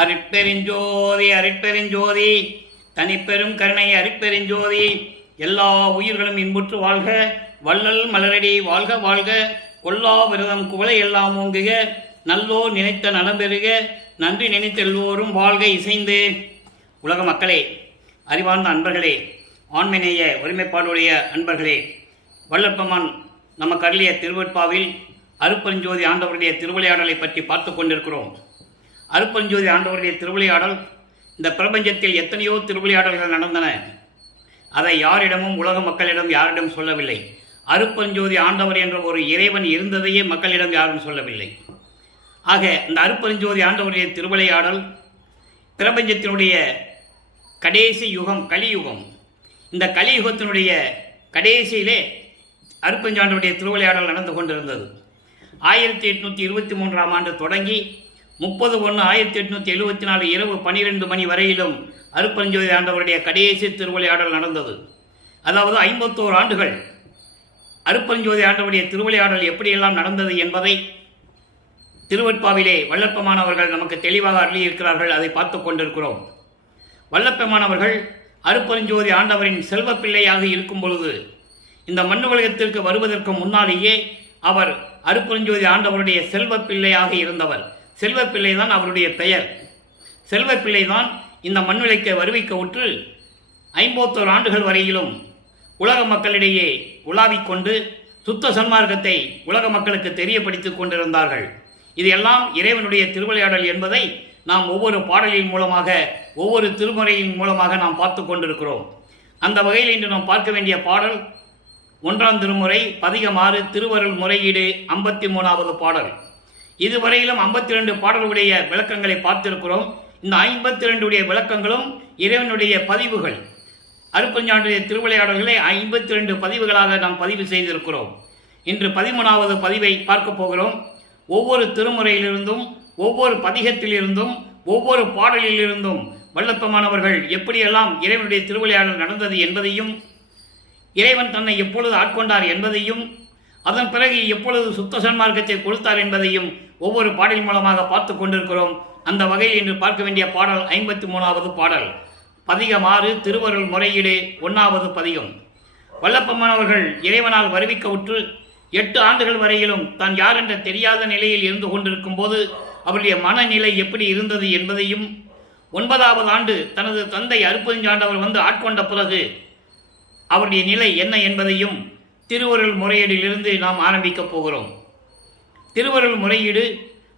அருட்பெருஞ்சோதி அருட்பெருஞ்சோதி தனிப்பெரும் கருணை அருட்பெருஞ்சோதி. எல்லா உயிர்களும் இன்புற்று வாழ்க, வள்ளல் மலரடி வாழ்க வாழ்க. கொல்லா விரதம் குவளை எல்லாம் ஓங்குக, நல்லோர் நினைத்த நலம் பெறுக, நன்றி நினைத்தெல்லோரும் வாழ்க இசைந்து. உலக மக்களே, அறிவார்ந்த அன்பர்களே, ஆண்மைநேய ஒருமைப்பாடுடைய அன்பர்களே, வள்ளற்பெருமான் நமக்கு அருளிய திருவெட்பாவில் அருட்பெருஞ்சோதி ஆண்டவருடைய திருவிளையாடலை பற்றி பார்த்து கொண்டிருக்கிறோம். அருட்பெருஞ்சோதி ஆண்டவருடைய திருவிளையாடல், இந்த பிரபஞ்சத்தில் எத்தனையோ திருவிளையாடல்கள் நடந்தன. அதை யாரிடமும் உலக மக்களிடம் யாரிடம் சொல்லவில்லை. அருட்பெருஞ்சோதி ஆண்டவர் என்ற ஒரு இறைவன் இருந்ததையே மக்களிடம் யாரும் சொல்லவில்லை. ஆக இந்த அருட்பெருஞ்சோதி ஆண்டவருடைய திருவிளையாடல் பிரபஞ்சத்தினுடைய கடைசி யுகம், கலியுகம். இந்த கலியுகத்தினுடைய கடைசியிலே அருட்பெருஞ்சாண்டவருடைய திருவிளையாடல் நடந்து கொண்டிருந்தது. 1823ஆம் ஆண்டு தொடங்கி 30/1/1874 இரவு 12 மணி வரையிலும் அருட்பெருஞ்சோதி ஆண்டவருடைய கடைசி திருவிளையாடல் நடந்தது. அதாவது 51 ஆண்டுகள் அருட்பெருஞ்சோதி ஆண்டவருடைய திருவிளையாடல் எப்படியெல்லாம் நடந்தது என்பதை திருவெட்பாவிலே வள்ளற்பெருமானவர்கள் நமக்கு தெளிவாக அருளியிருக்கிறார்கள். அதை பார்த்து கொண்டிருக்கிறோம். வள்ளற்பெருமானவர்கள் அருட்பெருஞ்சோதி ஆண்டவரின் செல்வ பிள்ளையாக இருக்கும் பொழுது, இந்த மண்ணு உலகத்திற்கு வருவதற்கு முன்னாலேயே அவர் அருட்பெருஞ்சோதி ஆண்டவருடைய செல்வ பிள்ளையாக இருந்தவர். செல்வப்பிள்ளை தான் அவருடைய பெயர். செல்வப்பிள்ளை தான் இந்த மண்ணுலைக்கு வருவிக்க உற்று 51 ஆண்டுகள் வரையிலும் உலக மக்களிடையே உலாவிக்கொண்டு சுத்த சன்மார்க்கத்தை உலக மக்களுக்கு தெரியப்படுத்திக் கொண்டிருந்தார்கள். இது எல்லாம் இறைவனுடைய திருவிளையாடல் என்பதை நாம் ஒவ்வொரு பாடலின் மூலமாக, ஒவ்வொரு திருமுறையின் மூலமாக நாம் பார்த்து கொண்டிருக்கிறோம். அந்த வகையில் இன்று நாம் பார்க்க வேண்டிய பாடல் 1ஆம் திருமுறை பதிகம் 6 திருவருள் முறையீடு 53வது பாடல். இதுவரையிலும் 52 பாடல்களுடைய விளக்கங்களை பார்த்திருக்கிறோம். இந்த 52 விளக்கங்களும் இறைவனுடைய பதிவுகள். அருட்பெருஞ்சாண்டவருடைய திருவிளையாடல்களை 52 பதிவுகளாக நாம் பதிவு செய்திருக்கிறோம். இன்று 13வது பதிவை பார்க்க போகிறோம். ஒவ்வொரு திருமுறையிலிருந்தும், ஒவ்வொரு பதிகத்திலிருந்தும், ஒவ்வொரு பாடலிலிருந்தும் வள்ளற்பெருமானவர்கள் எப்படியெல்லாம் இறைவனுடைய திருவிளையாடல் நடந்தது என்பதையும், இறைவன் தன்னை எப்பொழுது ஆட்கொண்டார் என்பதையும், அதன் பிறகு எப்பொழுது சுத்த சன்மார்க்கத்தை கொடுத்தார் என்பதையும் ஒவ்வொரு பாடல் மூலமாக பார்த்து கொண்டிருக்கிறோம். அந்த வகையில் இன்று பார்க்க வேண்டிய பாடல் 53வது பாடல், பதிகம் 6 திருவருள் முறையீடு 1வது பதிகம். வள்ளற்பெருமானவர்கள் இறைவனால் வருவிக்க உற்று 8 ஆண்டுகள் வரையிலும் தான் யார் என்ற தெரியாத நிலையில் இருந்து கொண்டிருக்கும் போது அவருடைய மனநிலை எப்படி இருந்தது என்பதையும், 9வது ஆண்டு தனது தந்தை அருட்பெருஞ்சாண்டவர் வந்து ஆட்கொண்ட பிறகு அவருடைய நிலை என்ன என்பதையும் திருவருள் முறையீடிலிருந்து நாம் ஆரம்பிக்கப் போகிறோம். திருவருள் முறையீடு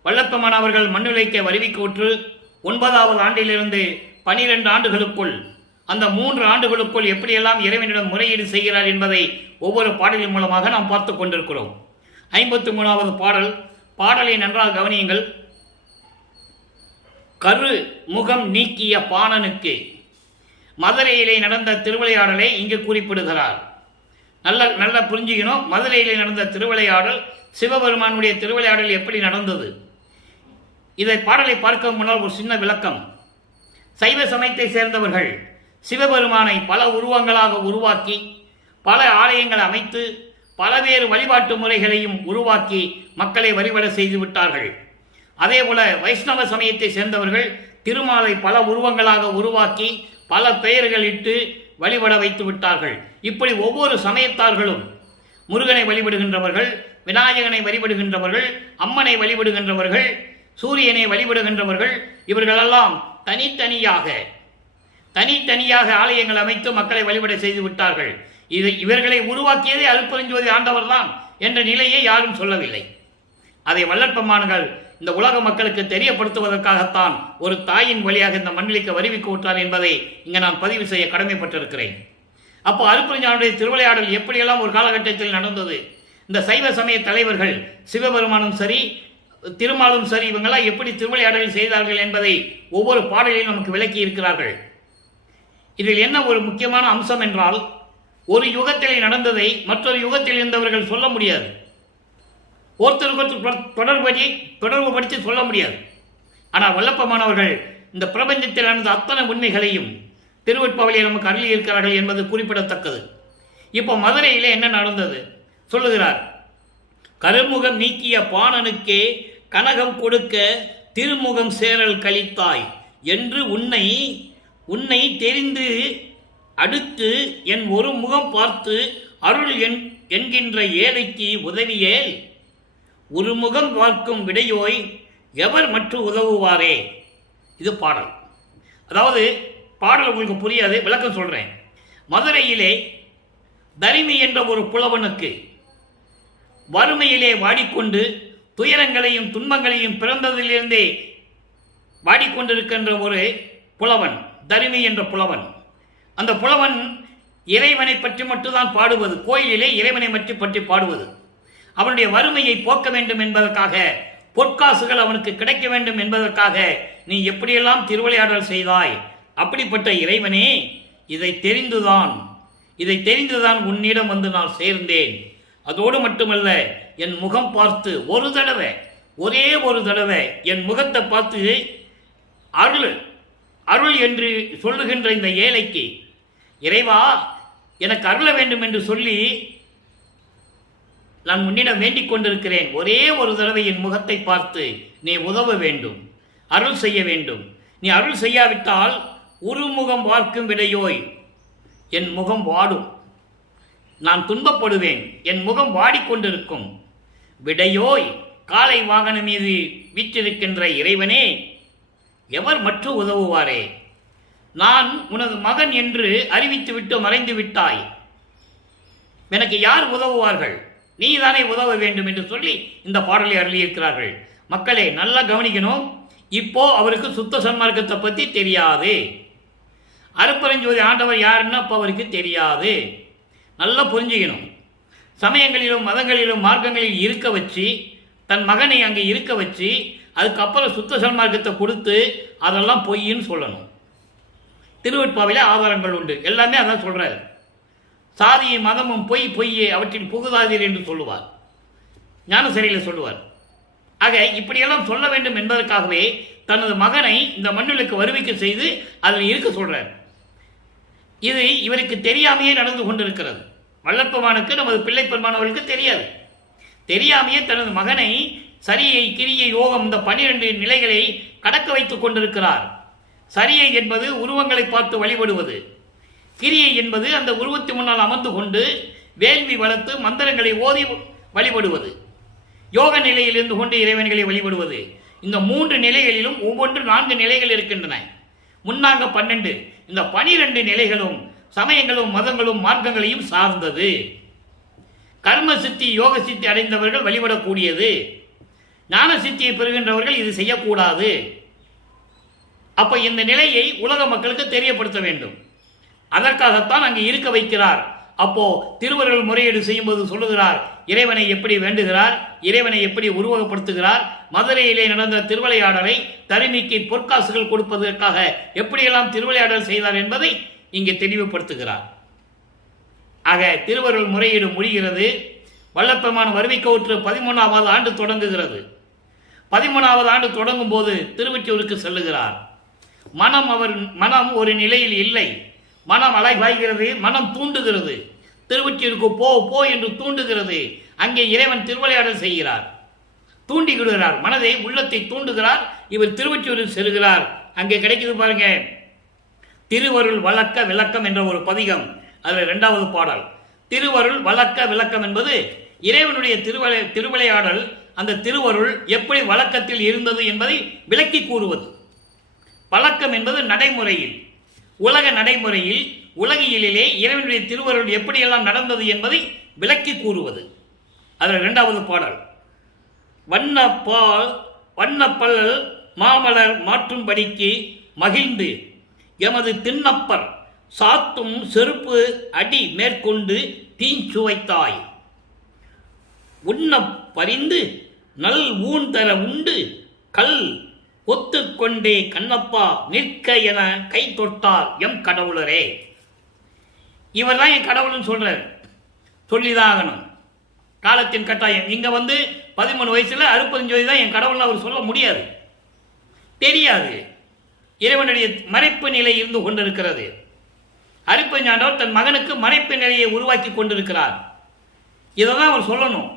வள்ளற்பெருமானவர்கள் மண்ணுலைக்க வருவிக்க உற்று 9வது ஆண்டிலிருந்து 12 ஆண்டுகளுக்குள், அந்த 3 ஆண்டுகளுக்குள் எப்படியெல்லாம் இறைவனிடம் முறையீடு செய்கிறார் என்பதை ஒவ்வொரு பாடலின் மூலமாக நாம் பார்த்து கொண்டிருக்கிறோம். 53வது பாடல். பாடலை நன்றாக கவனியுங்கள். கரு முகம் நீக்கிய பாணனுக்கு மதுரையிலே நடந்த திருவிளையாடலை இங்கு குறிப்பிடுகிறார். நல்ல புரிஞ்சுக்கணும். மதுரையிலே நடந்த திருவிளையாடல், சிவபெருமானுடைய திருவிளையாடல் எப்படி நடந்தது, இதை பாடலை பார்க்க முன்னால் ஒரு சின்ன விளக்கம். சைவ சமயத்தை சேர்ந்தவர்கள் சிவபெருமானை பல உருவங்களாக உருவாக்கி, பல ஆலயங்கள் அமைத்து, பலவேறு வழிபாட்டு முறைகளையும் உருவாக்கி மக்களை வழிபட செய்து விட்டார்கள். அதேபோல வைஷ்ணவ சமயத்தை சேர்ந்தவர்கள் திருமாலை பல உருவங்களாக உருவாக்கி, பல பெயர்களிட்டு வழிபட வைத்து விட்டார்கள். இப்படி ஒவ்வொரு சமயத்தார்களும் முருகனை வழிபடுகின்றவர்கள், விநாயகனை வழிபடுகின்றவர்கள், அம்மனை வழிபடுகின்றவர்கள், சூரியனை வழிபடுகின்றவர்கள், இவர்களெல்லாம் தனித்தனியாக ஆலயங்கள் அமைத்து மக்களை வழிபட செய்து விட்டார்கள். இவர்களை உருவாக்கியதே அருட்பெருஞ்சோதி ஆண்டவர் தான் என்ற நிலையை யாரும் சொல்லவில்லை. அதை வள்ளற்பெருமான்கள் இந்த உலக மக்களுக்கு தெரியப்படுத்துவதற்காகத்தான் ஒரு தாயின் வழியாக இந்த மண்ணிலைக்கு வருவிக்க விட்டார் என்பதை இங்கே நான் பதிவு செய்ய கடமைப்பட்டிருக்கிறேன். அப்போ அருட்பெருஞ்சாண்டவருடைய திருவிளையாடல் எப்படியெல்லாம் ஒரு காலகட்டத்தில் நடந்தது, இந்த சைவ சமய தலைவர்கள் சிவபெருமானும் சரி, திருமாலும் சரி, இவங்கெல்லாம் எப்படி திருவிளையாடல் செய்தார்கள் என்பதை ஒவ்வொரு பாடலிலும் நமக்கு விளக்கி இருக்கிறார்கள். இதில் என்ன ஒரு முக்கியமான அம்சம் என்றால், ஒரு யுகத்திலே நடந்ததை மற்றொரு யுகத்தில் இருந்தவர்கள் சொல்ல முடியாது. ஒருத்தருக்கு தொடர்புபடுத்தி சொல்ல முடியாது. ஆனால் வள்ளற்பெருமானவர்கள் இந்த பிரபஞ்சத்தில் நடந்த அத்தனை உண்மைகளையும் திருவெட்பாவிலே நமக்கு அருளி இருக்கிறார்கள் என்பது குறிப்பிடத்தக்கது. இப்போ மதுரையிலே என்ன நடந்தது சொல்லுகிறார். கருமுகம் நீக்கிய பாணனுக்கே கனகம் கொடுக்க திருமுகம் சேரல் கழித்தாய் என்று உன்னை உன்னை தெரிந்து அடுத்து என் ஒரு முகம் பார்த்து அருள் என்கின்ற ஏழைக்கு உதவியேல் ஒரு முகம் பார்க்கும் விடையோய் எவர் மற்ற உதவுவாரே. இது பாடல். அதாவது பாடல் உங்களுக்கு புரியாது, விளக்கம் சொல்றேன். மதுரையிலே தரிமி என்ற ஒரு புலவனுக்கு வறுமையிலே வாடிக்கொண்டு துயரங்களையும் துன்பங்களையும் பிறந்ததிலிருந்தே வாடிக்கொண்டிருக்கின்ற ஒரு புலவன், தரிமி என்ற புலவன். அந்த புலவன் இறைவனை பற்றி மட்டும்தான் பாடுவது, கோயிலிலே இறைவனை பற்றி பாடுவது. அவனுடைய வறுமையை போக்க வேண்டும் என்பதற்காக, பொற்காசுகள் அவனுக்கு கிடைக்க வேண்டும் என்பதற்காக நீ எப்படியெல்லாம் திருவிளையாடல் செய்தாய். அப்படிப்பட்ட இறைவனே, இதை தெரிந்துதான் உன்னிடம் வந்து நான் சேர்ந்தேன். அதோடு மட்டுமல்ல, என் முகம் பார்த்து ஒரே ஒரு தடவை என் முகத்தை பார்த்து அருள் என்று சொல்லுகின்ற இந்த ஏழைக்கு, இறைவா எனக்கு அருள வேண்டும் என்று சொல்லி நான் உன்னிடம் வேண்டிக் கொண்டிருக்கிறேன். ஒரே ஒரு தடவை என் முகத்தை பார்த்து நீ உதவ வேண்டும், அருள் செய்ய வேண்டும். நீ அருள் செய்யாவிட்டால் உருமுகம் பார்க்கும் விடையோய், என் முகம் வாடும், நான் துன்பப்படுவேன், என் முகம் வாடிக்கொண்டிருக்கும். விடையோய், காலை வாகன மீது வீற்றிருக்கின்ற இறைவனே, எவர் மற்ற உதவுவாரே. நான் உனது மகன் என்று அறிவித்துவிட்டு மறைந்து விட்டாய், எனக்கு யார் உதவுவார்கள்? நீதானே உதவ வேண்டும் என்று சொல்லி இந்த பாடலை அருளியிருக்கிறார்கள். மக்களே, நல்லா கவனிக்கணும். இப்போ அவருக்கு சுத்த சன்மார்க்கத்தை பற்றி தெரியாது, அருட்பெருஞ்சோதி ஆண்டவர் யாருன்னு அப்போ அவருக்கு தெரியாது. நல்லா புரிஞ்சுக்கணும். சமயங்களிலும் மதங்களிலும் மார்க்கங்களில் இருக்க வச்சு, தன் மகனை அங்கே இருக்க வச்சு, அதுக்கப்புறம் சுத்த சன்மார்க்கத்தை கொடுத்து அதெல்லாம் பொய்ன்னு சொல்லணும். திருவெட்பாவிலே ஆதாரங்கள் உண்டு, எல்லாமே அதான் சொல்றாரு. சாதியும் மதமும் பொய்யே அவற்றின் புகுதாதீர் என்று சொல்லுவார், ஞானசரியில் சொல்லுவார். ஆக இப்படியெல்லாம் சொல்ல வேண்டும் என்பதற்காகவே தனது மகனை இந்த மண்ணுக்கு வருவிக்க செய்து அதில் இருக்க சொல்றார். இது இவருக்கு தெரியாமையே நடந்து கொண்டிருக்கிறது. வல்லற்பெருமானுக்கு, நமது பிள்ளை பெருமானவர்களுக்கு தெரியாது. தெரியாமையே தனது மகனை சரியை கிரியை யோகம் இந்த 12 நிலைகளை கடக்க வைத்துக் கொண்டிருக்கிறார். சரியை என்பது உருவங்களை பார்த்து வழிபடுவது, கிரியை என்பது அந்த உருவத்தின் முன்னால் அமர்ந்து கொண்டு வேள்வி வளர்த்து மந்திரங்களை ஓதி வழிபடுவது, யோக நிலையில் இருந்து கொண்டு இறைவன்களை வழிபடுவது. இந்த 3 நிலைகளிலும் ஒவ்வொன்று 4 நிலைகள் இருக்கின்றன. முன்னாக 12. இந்த 12 நிலைகளும் சமயங்களும் மதங்களும் மார்க்கங்களையும் சார்ந்தது. கர்ம சித்தி யோக சித்தி அடைந்தவர்கள் வழிபடக்கூடியது. ஞான சித்தியை பெறுகின்றவர்கள் இது செய்யக்கூடாது. அப்ப இந்த நிலையை உலக மக்களுக்கு தெரியப்படுத்த வேண்டும். அதற்காகத்தான் அங்கே இருக்க வைக்கிறார். அப்போ திருவருள் முறையீடு செய்யும்போது சொல்லுகிறார், இறைவனை எப்படி வேண்டுகிறார், இறைவனை எப்படி உருவகப்படுத்துகிறார், மதுரையிலே நடந்த திருவிளையாடலை தருமிக்கு பொற்காசுகள் கொடுப்பதற்காக எப்படியெல்லாம் திருவிளையாடல் செய்தார் என்பதை இங்கே தெளிவுபடுத்துகிறார். ஆக திருவருள் முறையீடு முடிகிறது. வல்லப்பெருமான் வருவிக்கவுற்று 13வது ஆண்டு தொடங்குகிறது. 13வது ஆண்டு தொடங்கும் போது திருவொற்றியூருக்கு செல்லுகிறார். மனம் ஒரு நிலையில் இல்லை. மனம் அலைபாய்கிறது, மனம் தூண்டுகிறது. திருவொற்றியூருக்கு போ என்று தூண்டுகிறது. அங்கே இறைவன் திருவிளையாடல் செய்கிறார், தூண்டிவிடுகிறார், மனதை உள்ளத்தை தூண்டுகிறார். இவர் திருவொற்றியூரில் செல்கிறார். அங்கே கிடைக்குது பாருங்க, திருவருள் வழக்க விளக்கம் என்ற ஒரு பதிகம். அதில் 2வது பாடல். திருவருள் வழக்க விளக்கம் என்பது இறைவனுடைய திருவிளையாடல், அந்த திருவருள் எப்படி வழக்கத்தில் இருந்தது என்பதை விளக்கி கூறுவது. வழக்கம் என்பது நடைமுறையில், உலக நடைமுறையில், உலகியலிலே இறைவனுடைய திருவருள் எப்படியெல்லாம் நடந்தது என்பதை விளக்கி கூறுவது. அதில் 2வது பாடல். வண்ணப்பல் மாமலர் மாற்றும்படிக்கு மகிழ்ந்து எமது திண்ணப்பர் சாத்தும் செருப்பு அடி மேற்கொண்டு தீஞ்சுவைத்தாய், உண்ண பறிந்து நல் ஊன் தர உண்டு கல் ஒத்துக்கொண்டே கண்ணப்பா நிற்க என கை தொட்டார் எம் கடவுளரே. இவர் தான் என் கடவுள்னு சொல்றார், சொல்லிதான் ஆகணும், காலத்தின் கட்டாயம். இங்க 13 வயசுல அருட்பெருஞ்சோதி தான் என் கடவுள்னு அவர் சொல்ல முடியாது, தெரியாது. இறைவனுடைய மறைப்பு நிலை இருந்து கொண்டிருக்கிறது. அருட்பெருஞ்சாண்டவர் தன் மகனுக்கு மறைப்பு நிலையை உருவாக்கி கொண்டிருக்கிறார். இதை தான் அவர் சொல்லணும்.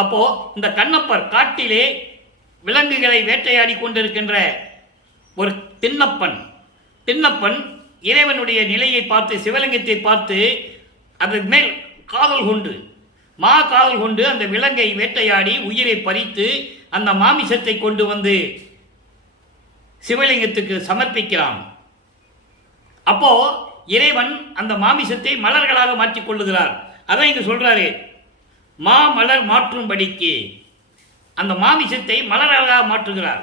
அப்போ இந்த கண்ணப்பர் காட்டிலே விலங்குகளை வேட்டையாடி கொண்டிருக்கின்ற ஒரு திண்ணப்பன் இறைவனுடைய நிலையை பார்த்து, சிவலிங்கத்தை பார்த்து அதன் மேல் காதல் கொண்டு அந்த விலங்கை வேட்டையாடி உயிரை பறித்து அந்த மாமிசத்தை கொண்டு வந்து சிவலிங்கத்துக்கு சமர்ப்பிக்கிறான். அப்போ இறைவன் அந்த மாமிசத்தை மலர்களாக மாற்றிக் கொள்ளுகிறார். அதான் இங்கு சொல்றாரு, மலர் மாற்றும்படிக்கு அந்த மாமிசத்தை மலர்களாக மாற்றுகிறார்,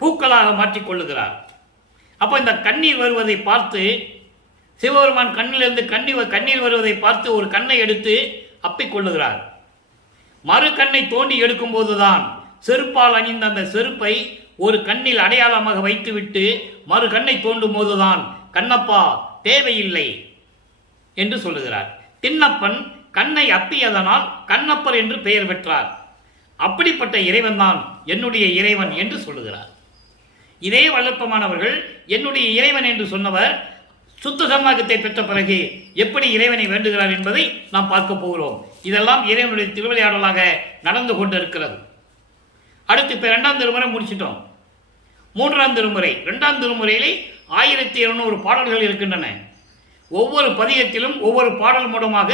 பூக்களாக மாற்றிக் கொள்ளுகிறார். அப்போ இந்த கண்ணீர் வருவதை பார்த்து சிவபெருமான் கண்ணிலிருந்து கண்ணீர் வருவதை பார்த்து ஒரு கண்ணை எடுத்து அப்பிக்கொள்ளுகிறார். மறு கண்ணை தோண்டி எடுக்கும் போதுதான் செருப்பால் அணிந்த அந்த செருப்பை ஒரு கண்ணில் அடையாளமாக வைத்துவிட்டு மறு கண்ணை தோண்டும் போதுதான் கண்ணப்பா தேவையில்லை என்று சொல்லுகிறார். திண்ணப்பன் கண்ணை அப்பியதனால் கண்ணப்பர் என்று பெயர் பெற்றார். அப்படிப்பட்ட இறைவன் தான் என்னுடைய இறைவன் என்று சொல்லுகிறார். இதே வல்லப்பமானவர்கள் என்னுடைய இறைவன் என்று சொன்னவர் சுத்த சன்மார்க்கத்தை பெற்ற பிறகு எப்படி இறைவனை வேண்டுகிறார் என்பதை நாம் பார்க்க போகிறோம். இதெல்லாம் இறைவனுடைய திருவிளையாடலாக நடந்து கொண்டிருக்கிறது. அடுத்து இப்ப 2ஆம் திருமுறை முடிச்சிட்டோம். 3ஆம் திருமுறை, 2ஆம் திருமுறையிலே 1200 பாடல்கள் இருக்கின்றன. ஒவ்வொரு பதியத்திலும் ஒவ்வொரு பாடல் மூலமாக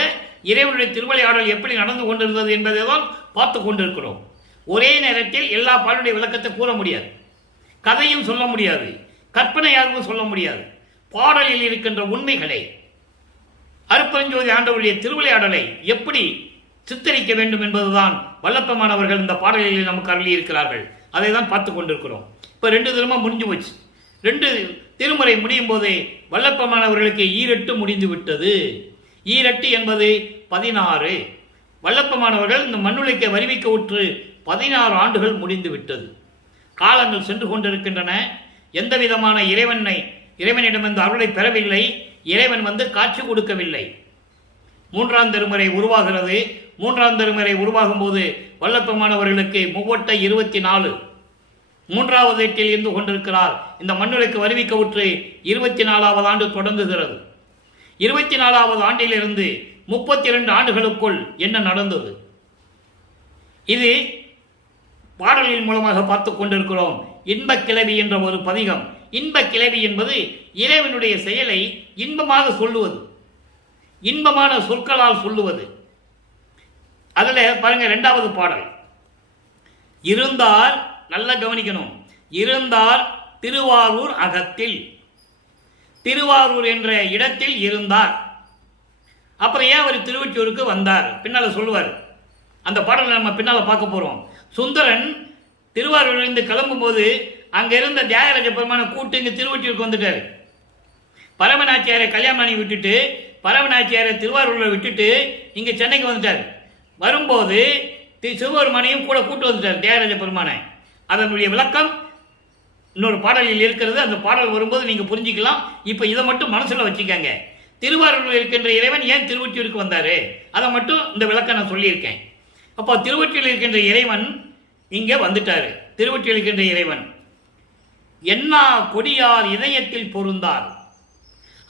இறைவனுடைய திருவிளையாடல் எப்படி நடந்து கொண்டிருந்தது என்பதை தான் பார்த்து கொண்டிருக்கிறோம். ஒரே நேரத்தில் எல்லா பாடலுடைய விளக்கத்தை கூற முடியாது, கதையும் சொல்ல முடியாது, கற்பனையாகவும் சொல்ல முடியாது. பாடலில் இருக்கின்ற உண்மைகளை, அருட்பெருஞ்சோதி ஆண்டவருடைய திருவிளையாடலை எப்படி சித்தரிக்க வேண்டும் என்பதுதான் வல்லப்பமானவர்கள் இந்த பாடலில் நமக்கு அருளி இருக்கிறார்கள். அதை தான் பார்த்து கொண்டிருக்கிறோம். இப்போ 2 திருமணம் முடிஞ்சு போச்சு. 2 திருமுறை முடியும் போதே வல்லப்பமானவர்களுக்கு ஈரெட்டு முடிந்து விட்டது. ஈரெட்டு என்பது 16. வல்லப்பமானவர்கள் இந்த மண்ணுலைக்கு வருவிக்க உற்று 16 ஆண்டுகள் முடிந்து விட்டது. காலங்கள் சென்று கொண்டிருக்கின்றன. எந்த விதமான இறைவனிடமிருந்து அருளை பெறவில்லை. இறைவன் வந்து காட்சி கொடுக்கவில்லை. 3ஆம் திருமுறை உருவாகிறது. 3ஆம் திருமுறை உருவாகும் போது வல்லப்பமானவர்களுக்கு 24. 3வது எட்டில் இருந்து கொண்டிருக்கிறார். இந்த மண்ணுலைக்கு வருவிக்க உற்று 24வது ஆண்டு தொடங்குகிறது. 24வது ஆண்டிலிருந்து 32 ஆண்டுகளுக்குள் என்ன நடந்தது, இது பாடலின் மூலமாக பார்த்து கொண்டிருக்கிறோம். இன்பக் கிளவி என்ற ஒரு பதிகம். இன்பக் கிளவி என்பது இறைவனுடைய செயலை இன்பமாக சொல்லுவது, இன்பமான சொற்களால் சொல்லுவது. அதுல பாருங்க, 2வது பாடல். இருந்தார், நல்லா கவனிக்கணும், இருந்தார் திருவாரூர் அகத்தில். திருவாரூர் என்ற இடத்தில் இருந்தார். அப்புறம் ஏன் அவர் திருவொற்றியூருக்கு வந்தார் பின்னால சொல்லுவார். அந்த பாடலை நம்ம பின்னால பார்க்க போறோம். சுந்தரன் திருவாரூரிலிருந்து கிளம்பும் போது அங்க இருந்த தியாகராஜ பெருமான கூட்டு இங்க திருவொற்றியூருக்கு வந்துட்டாரு. பரமநாச்சியாரை கல்யாணம் பண்ணி விட்டுட்டு, பரமநாச்சியாரை திருவாரூர்ல விட்டுட்டு இங்க சென்னைக்கு வந்துட்டார். வரும்போது சிவபெருமானையும் கூட கூட்டு வந்துட்டார் தியாகராஜ பெருமானை. அதனுடைய விளக்கம் இன்னொரு பாடலில் இருக்கிறது. அந்த பாடல் வரும்போது நீங்க புரிஞ்சுக்கலாம். இப்ப இதை மட்டும் மனசுல வச்சுக்கங்க. திருவாரூரில் இருக்கின்ற இறைவன் ஏன் திருவொற்றியூருக்கு வந்தாரு, அதை மட்டும் இந்த விளக்கம் நான் சொல்லியிருக்கேன். அப்போ திருவொற்றியூரில் இருக்கின்ற இறைவன் இங்கே வந்துட்டாரு. திருவொற்றியூரில் இருக்கின்ற இறைவன் என்னா கொடியார் இதயத்தில் பொருந்தார்.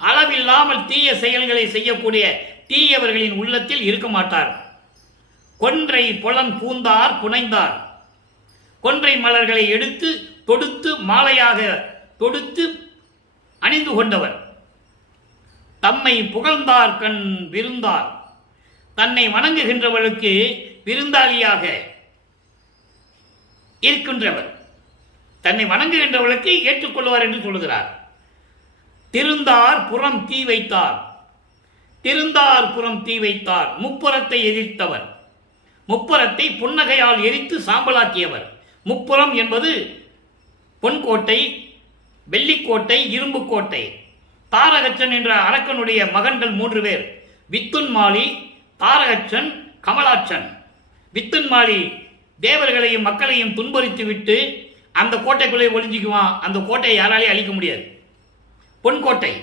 அளவில்லாமல் தீய செயல்களை செய்யக்கூடிய தீயவர்களின் உள்ளத்தில் இருக்க மாட்டார். கொன்றை புலன் பூந்தார் புனைந்தார். கொன்றை மலர்களை எடுத்து தொடுத்து மாலையாக தொடுத்து அணிந்து கொண்டவர். தம்மை புகழ்ந்தார் கண் விருந்தார். தன்னை வணங்குகின்றவர்களுக்கு விருந்தாளியாக இருக்கின்றவர். தன்னை வணங்குகின்றவர்களுக்கு ஏற்றுக்கொள்வார் என்று சொல்கிறார். திருந்தார் புறம் தீ வைத்தார். திருந்தார் புறம் தீ வைத்தார். முப்புறத்தை எதிர்த்தவர். முப்புறத்தை புன்னகையால் எரித்து சாம்பலாக்கியவர். முப்புறம் என்பது பொன்கோட்டை, வெள்ளிக்கோட்டை, இரும்பு கோட்டை. தாரகச்சன் என்ற அரக்கனுடைய மகன்கள் 3 பேர். வித்துன்மாலி, தாரகச்சன், கமலாச்சன். வித்துன்மாலி தேவர்களையும் மக்களையும் துன்புறுத்தி விட்டு அந்த கோட்டைக்குள்ளே ஒளிஞ்சிக்குவான். அந்த கோட்டையை யாராலையும் அழிக்க முடியாது. பொன்கோட்டை,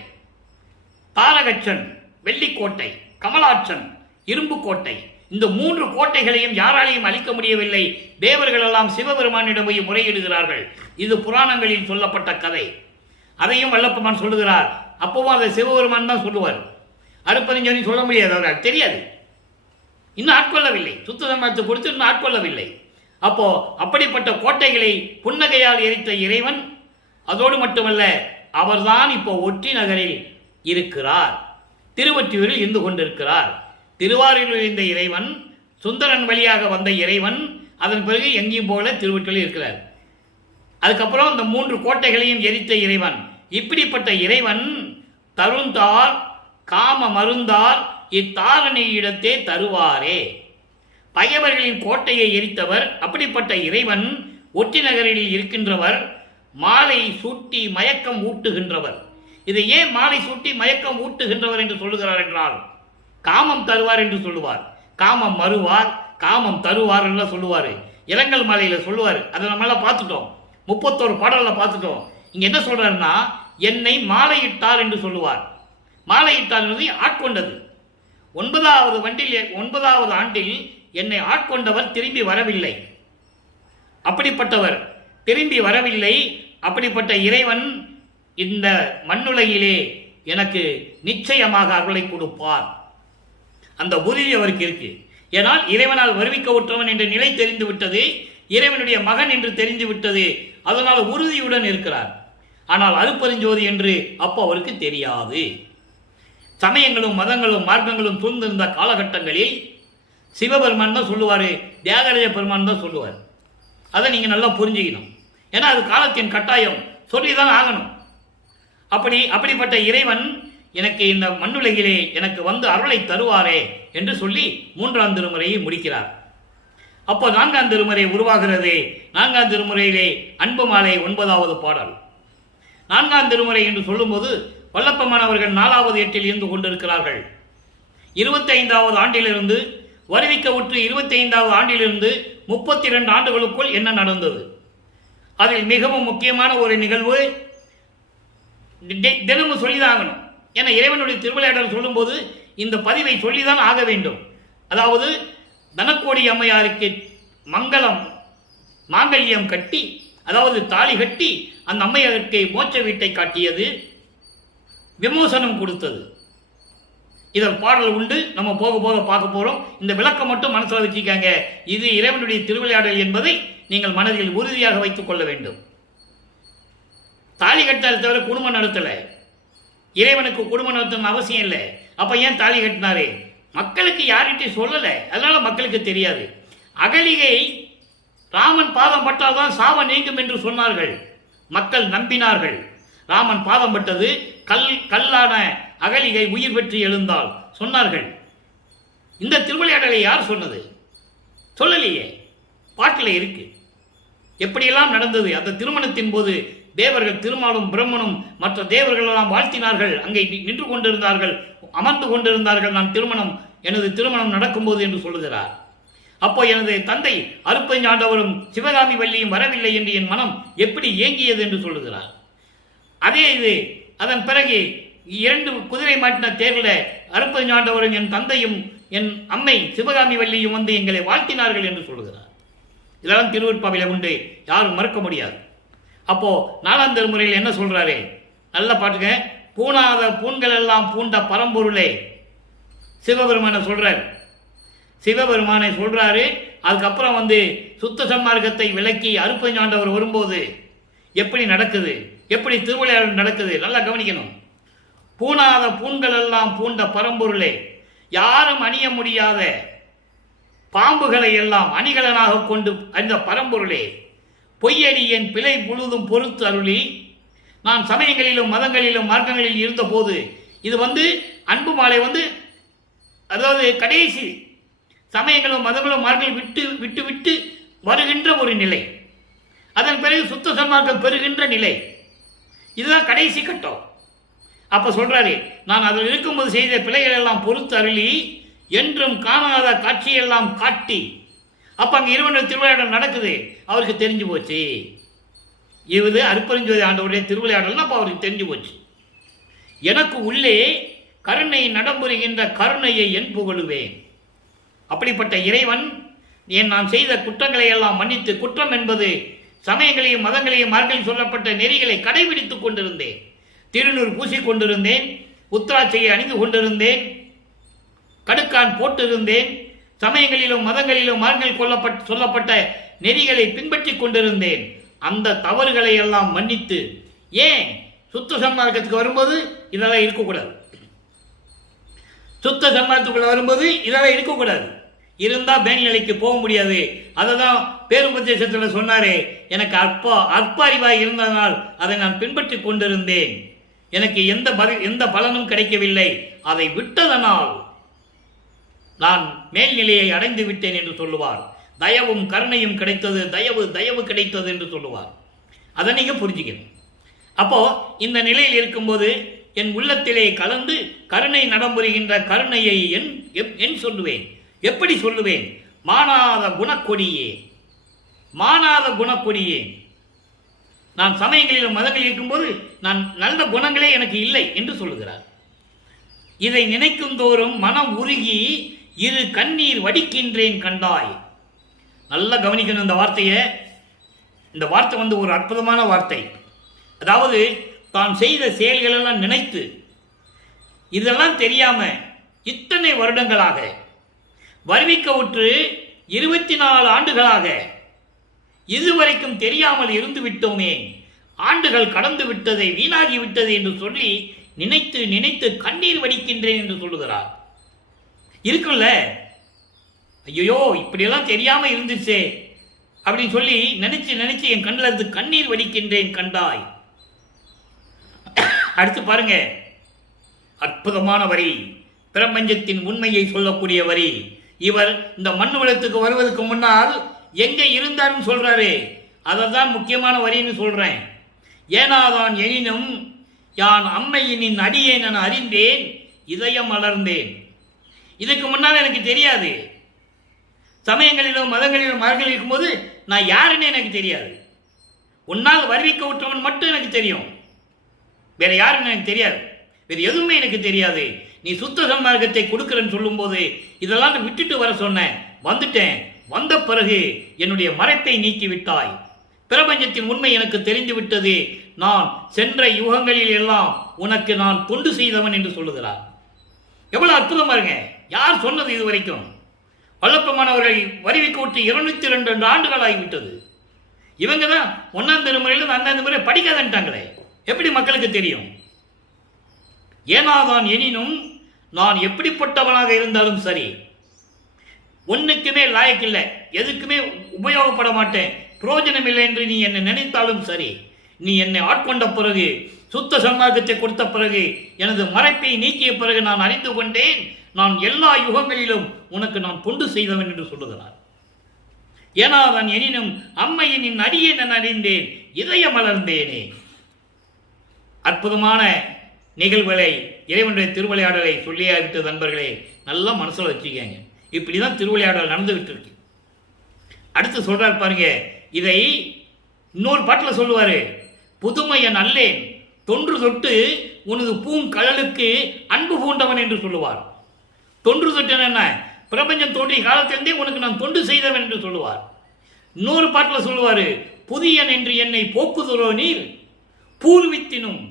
தாரகச்சன் வெள்ளிக்கோட்டை, கமலாச்சன் இரும்பு கோட்டை. இந்த 3 கோட்டைகளையும் யாராலையும் அழிக்க முடியவில்லை. தேவர்கள் எல்லாம் சிவபெருமானிடம் போய் முறையிடுகிறார்கள். இது புராணங்களில் சொல்லப்பட்ட கதை. அதையும் வல்லப்பமான் சொல்லுகிறார். அப்பவும் அதை சிவபெருமான் தான் சொல்லுவார். அருட்பெருஞ்சோதி சொல்ல முடியாது, அவரால் தெரியாது. இன்னும் ஆட்கொள்ளவில்லை. சுத்த சமயத்தை கொடுத்து இன்னும் ஆட்கொள்ளவில்லை. அப்போ அப்படிப்பட்ட கோட்டைகளை புன்னகையால் எரித்த இறைவன் அதோடு மட்டுமல்ல, அவர்தான் இப்போ ஒற்றி நகரில் இருக்கிறார், திருவொற்றியூரில் இருந்து கொண்டிருக்கிறார். திருவாரூரில் இருந்த இறைவன், சுந்தரன் வழியாக வந்த இறைவன், அதன் பிறகு எங்கேயும் போல திருவொற்றியூரில் இருக்கிறார். அதுக்கப்புறம் இந்த 3 கோட்டைகளையும் எரித்த இறைவன். இப்படிப்பட்ட இறைவன் தருந்தார் காம மருந்தார் இத்தாரணியிடத்தே தருவாரே. பகைவர்களின் கோட்டையை எரித்தவர். அப்படிப்பட்ட இறைவன் ஒற்றி நகரில் இருக்கின்றவர், மாலை சூட்டி மயக்கம் ஊட்டுகின்றவர். இதை ஏன் மாலை சூட்டி மயக்கம் ஊட்டுகின்றவர் என்று சொல்லுகிறார் என்றால், காமம் தருவார் என்று சொல்லுவார், காமம் மறுவார், காமம் தருவார் என்று சொல்லுவார். இரங்கல் மாலையில் சொல்லுவார். அதை நம்மளாம் பார்த்துட்டோம், 31 பாடலில் பார்த்துட்டோம். இங்க என்ன சொல்றாருன்னா, என்னை மாலையிட்டார் என்று சொல்லுவார். மாலையிட்டார் என்பது ஆட்கொண்டது. 9வது ஆண்டில் என்னை ஆட்கொண்டவர் திரும்பி வரவில்லை. அப்படிப்பட்டவர் திரும்பி வரவில்லை. அப்படிப்பட்ட இறைவன் இந்த மண்ணுலகிலே எனக்கு நிச்சயமாக அருளை கொடுப்பார். அந்த உறுதி அவருக்கு இருக்கு. ஏனால் இறைவனால் வருவிக்க உற்றவன் என்ற நிலை தெரிந்து விட்டது, இறைவனுடைய மகன் என்று தெரிந்து விட்டது. அதனால் உறுதியுடன் இருக்கிறார். ஆனால் அருட்பெருஞ்சோதி என்று அப்போ அவருக்கு தெரியாது. சமயங்களும் மதங்களும் மார்க்கங்களும் சூழ்ந்திருந்த காலகட்டங்களில் சிவபெருமான் தான் சொல்லுவார், தியாகராஜ பெருமான் தான் சொல்லுவார். அதை நீங்கள் நல்லா புரிஞ்சுக்கணும். ஏன்னா அது காலத்தின் கட்டாயம், சொல்லிதான் ஆகணும். அப்படிப்பட்ட இறைவன் எனக்கு இந்த மண்ணுலகிலே எனக்கு வந்து அருளை தருவாரே என்று சொல்லி 3ஆம் திருமுறையை முடிக்கிறார். அப்போ 4ஆம் திருமுறை உருவாகிறது. 4ஆம் திருமுறையிலே அன்பு மாலை 9வது பாடல். 4ஆம் திருமுறை என்று சொல்லும்போது வல்லப்பமானவர்கள் 4வது ஏட்டில் இருந்து கொண்டிருக்கிறார்கள். 25வது ஆண்டிலிருந்து வருவிக்க உற்று 25வது ஆண்டிலிருந்து 32 ஆண்டுகளுக்குள் என்ன நடந்தது? அதில் மிகவும் முக்கியமான ஒரு நிகழ்வு தினமும் சொல்லிதான் ஆகணும். ஏன்னா இறைவனுடைய திருவிளையாடல் சொல்லும்போது இந்த பதிவை சொல்லிதான் ஆக வேண்டும். அதாவது தனக்கோடி அம்மையாருக்கு மாங்கல்யம் கட்டி, அதாவது தாலி கட்டி அந்த அம்மையாருக்கு மோட்ச வீட்டை காட்டியது, விமோசனம் கொடுத்தது. இதன் பாடல் உண்டு, நம்ம போக போக பார்க்க போறோம். இந்த விளக்கம் மட்டும் மனசில் வச்சுக்காங்க. இது இறைவனுடைய திருவிளையாடல் என்பதை நீங்கள் மனதில் உறுதியாக வைத்துக் கொள்ள வேண்டும். தாலி கட்டால் தவிர குடும்பம் நடத்தல. இறைவனுக்கு குடும்பம் நடத்தணும் அவசியம் இல்லை. அப்ப ஏன் தாலி கட்டினாரு? மக்களுக்கு யார்கிட்டையும் சொல்லல, அதனால மக்களுக்கு தெரியாது. அகலிகை ராமன் பாதம் பட்டால்தான் சாபம் நீங்கும் என்று சொன்னார்கள். மக்கள் நம்பினார்கள். ராமன் பாதம் பட்டது, கல்லான அகலிகை உயிர் பெற்று எழுந்தால் சொன்னார்கள். இந்த திருவிளையாடலை யார் சொன்னது? சொல்லலையே, பாட்டில் இருக்கு. எப்படியெல்லாம் நடந்தது? அந்த திருமணத்தின் போது தேவர்கள், திருமாலும் பிரம்மனும் மற்ற தேவர்கள் எல்லாம் வாழ்த்தினார்கள். அங்கே நின்று கொண்டிருந்தார்கள், அமர்ந்து கொண்டிருந்தார்கள். எனது திருமணம் நடக்கும்போது என்று சொல்லுகிறார். அப்போ எனது தந்தை அருட்பெருஞ்சாண்டவரும் சிவகாமி வள்ளியும் வரவில்லை என்று என் மனம் எப்படி ஏங்கியது என்று சொல்லுகிறார். அதே இது அதன் பிறகு 2 குதிரை மாட்டின தேர்வில் அருட்பெருஞ்சாண்டவரும் என் தந்தையும் என் அம்மை சிவகாமி வள்ளியும் வந்து எங்களை வாழ்த்தினார்கள் என்று சொல்லுகிறார். இதெல்லாம் திருவருட்பாவில உண்டு, யாரும் மறுக்க முடியாது. அப்போ 4ஆம் திருமுறையில் என்ன சொல்றாரு? நல்ல பாட்டுங்க. பூணாத பூண்கள் எல்லாம் பூண்ட பரம்பொருளே, சிவபெருமானை சொல்றாரு. அதுக்கப்புறம் வந்து சுத்த சன்மார்க்கத்தை விளக்கி அருட்பெருஞ்சாண்டவர் வரும்போது எப்படி நடக்குது, எப்படி திருவிளையாடல் நடக்குது, நல்லா கவனிக்கணும். பூணாத பூண்கள் எல்லாம் பூண்ட பரம்பொருளே, யாரும் அணிய முடியாத பாம்புகளை எல்லாம் அணிகலனாக கொண்டு அந்த பரம்பொருளே, பொய்யடி என் பிழை முழுதும் பொறுத்து அருளி, நான் சமயங்களிலும் மதங்களிலும் மார்க்கங்களில் இருந்த போது, இது வந்து அன்பு மாலை வந்து அதாவது கடைசி சமயங்களும் மதங்களும் மார்க்கங்கள் விட்டு விட்டு வருகின்ற ஒரு நிலை. அதன் பிறகு சுத்த சன்மார்க்கம் பெறுகின்ற நிலை. இதுதான் கடைசி கட்டம். அப்ப சொல்றாரு, நான் அதில் இருக்கும்போது செய்த பிழைகள் எல்லாம் பொறுத்து அருளி, என்றும் காணாத காட்சியெல்லாம் காட்டி. அப்ப அங்க இறைவனுடைய திருவிளையாடல் நடக்குது, அவருக்கு தெரிஞ்சு போச்சு. இது அருட்பெருஞ்சோதி ஆண்டவருடைய திருவிளையாடல்னா அப்ப அவருக்கு தெரிஞ்சு போச்சு. எனக்கு உள்ளே கருணை நடம்புறுகின்ற கருணையை என் புகழுவேன். அப்படிப்பட்ட இறைவன் நான் செய்த குற்றங்களை எல்லாம் மன்னித்து, குற்றம் என்பது சமயங்களையும் மதங்களையும் மார்க்கங்களில் சொல்லப்பட்ட நெறிகளை கடைபிடித்துக் கொண்டிருந்தேன். திருநூறு பூசிக்கொண்டிருந்தேன், உத்திராட்சையை அணிந்து கொண்டிருந்தேன், கடுக்கான் போட்டிருந்தேன். சமயங்களிலும் மதங்களிலும் மார்க்கங்களில் சொல்லப்பட்ட நெறிகளை பின்பற்றி கொண்டிருந்தேன். அந்த தவறுகளை எல்லாம் மன்னித்து, ஏன் சுத்த சன்மார்க்கத்துக்கு வரும்போது இதெல்லாம் இருக்கக்கூடாது, சுத்த சன்மார்க்கத்துக்குள்ள வரும்போது இதெல்லாம் இருக்கக்கூடாது, இருந்தா மேல்நிலைக்கு போக முடியாது. அதை தான் பேருபதேசத்தில் சொன்னாரே, எனக்கு அற்ப அறிவாய் இருந்ததனால் அதை நான் பின்பற்றி கொண்டிருந்தேன், எனக்கு எந்த பலனும் கிடைக்கவில்லை, அதை விட்டதனால் நான் மேல்நிலையை அடைந்து விட்டேன் என்று சொல்லுவார். தயவும் கருணையும் கிடைத்தது, தயவு கிடைத்தது என்று சொல்லுவார். அதை நீங்க புரிஞ்சுக்கணும். அப்போ இந்த நிலையில் இருக்கும்போது என் உள்ளத்திலே கலந்து கருணை நடம்புரிகின்ற கருணையை என் சொல்லுவேன். எப்படி சொல்லுவேன்? மானாத குணக்கொடியே, மானாத குணக்கொடியே. நான் சமயங்களிலும் மதங்களில் இருக்கும்போது நான் நல்ல குணங்களே எனக்கு இல்லை என்று சொல்லுகிறார். இதை நினைக்கும் தோறும் மனம் உருகி இரு கண்ணீர் வடிக்கின்றேன் கண்டாய். நல்லா கவனிக்கணும் இந்த வார்த்தையை. இந்த வார்த்தை ஒரு அற்புதமான வார்த்தை. அதாவது தான் செய்த செயல்களெல்லாம் நினைத்து, இதெல்லாம் தெரியாம இத்தனை வருடங்களாக வருவிக்க உற்று 24 ஆண்டுகளாக இதுவரைக்கும் தெரியாமல் இருந்து விட்டோமே, ஆண்டுகள் கடந்து விட்டதை, வீணாகி விட்டது என்று சொல்லி நினைத்து நினைத்து கண்ணீர் வடிக்கின்றேன் என்று சொல்லுகிறார். இருக்குல்ல, ஐயோ இப்படியெல்லாம் தெரியாம இருந்துச்சே அப்படின்னு சொல்லி நினைச்சு என் கண்ணில் இருந்து கண்ணீர் வடிக்கின்றேன் கண்டாய். அடுத்து பாருங்க, அற்புதமான வரி, பிரபஞ்சத்தின் உண்மையை சொல்லக்கூடிய வரி. இவர் இந்த மண்ணு வளத்துக்கு வருவதற்கு முன்னால் எங்க இருந்தாருன்னு சொல்றாரு. அதை தான் முக்கியமான வரின்னு சொல்றேன். ஏனாதான் எனினும் யான் அம்மையினின் அடியேன் என அறிந்தேன், இதயம் மலர்ந்தேன். இதுக்கு முன்னால் எனக்கு தெரியாது. சமயங்களிலும் மதங்களிலும் மரங்கள் இருக்கும்போது நான் யாருன்னு எனக்கு தெரியாது. உன்னால் வருவிக்க விட்டவன் மட்டும் எனக்கு தெரியும், வேற யாருன்னு எனக்கு தெரியாது, வேற எதுவுமே எனக்கு தெரியாது. நீ சுத்த சன்மார்க்கத்தை கொடுக்கிறேன்னு சொல்லும் போது இதெல்லாம் விட்டுட்டு வர சொன்னேன், வந்துட்டேன். வந்த பிறகு என்னுடைய மறைப்பை நீக்கி விட்டாய். பிரபஞ்சத்தின் உண்மை எனக்கு தெரிந்து விட்டது. நான் சென்ற யுகங்களில் எல்லாம் உனக்கு நான் தொண்டு செய்தவன் என்று சொல்லுகிறார். எவ்வளவு அற்புதமா இருங்க. யார் சொன்னது? இது வரைக்கும் வல்லப்பமானவர்கள் வருவிக்க விட்டு 202 ஆண்டுகள் ஆகிவிட்டது. இவங்க தான் 1ஆம் திருமுறையில் 2ஆம் திருமுறை படிக்காதன்ட்டாங்களே, எப்படி மக்களுக்கு தெரியும்? ஏனாதான் எனினும் நான் எப்படிப்பட்டவனாக இருந்தாலும் சரி, ஒன்னுக்குமே லாயக்கில்லை, எதுக்குமே உபயோகப்பட மாட்டேன், பிரயோஜனம் இல்லை என்று நீ என்னை நினைத்தாலும் சரி, நீ என்னை ஆட்கொண்ட பிறகு, சுத்த சன்மார்க்கத்தை கொடுத்த பிறகு, எனது மறைப்பை நீக்கிய பிறகு நான் அறிந்து கொண்டேன், நான் எல்லா யுகங்களிலும் உனக்கு நான் தொண்டு செய்தவன் என்று சொல்லுகிறார். ஏனாதான் எனினும் அம்மையின் அடியே நான் அறிந்தேன், இதயம் மலர்ந்தேனே. அற்புதமான நிகழ்வுகளை, இறைவனுடைய திருவிளையாடலை சொல்லியாவிட்ட நண்பர்களே, நல்லா மனசில் வச்சுக்கங்க. இப்படிதான் திருவிளையாடல் நடந்துகிட்டு இருக்கு. அடுத்து சொல்றாரு பாருங்க, இதை இன்னொரு பாட்டில் சொல்லுவாரு. புதுமையன் அல்லேன் தொன்று தொட்டு உனது பூங்கழலுக்கு அன்பு பூண்டவன் என்று சொல்லுவார். தொன்று தொட்டு என்ன? பிரபஞ்சம் தோன்றிய காலத்திலிருந்தே உனக்கு நான் தொண்டு செய்தவன் என்று சொல்லுவார். இன்னொரு பாட்டில் சொல்லுவாரு, புதியன் என்று என்னை போக்குதுரோ நீர் பூர்வித்தினும்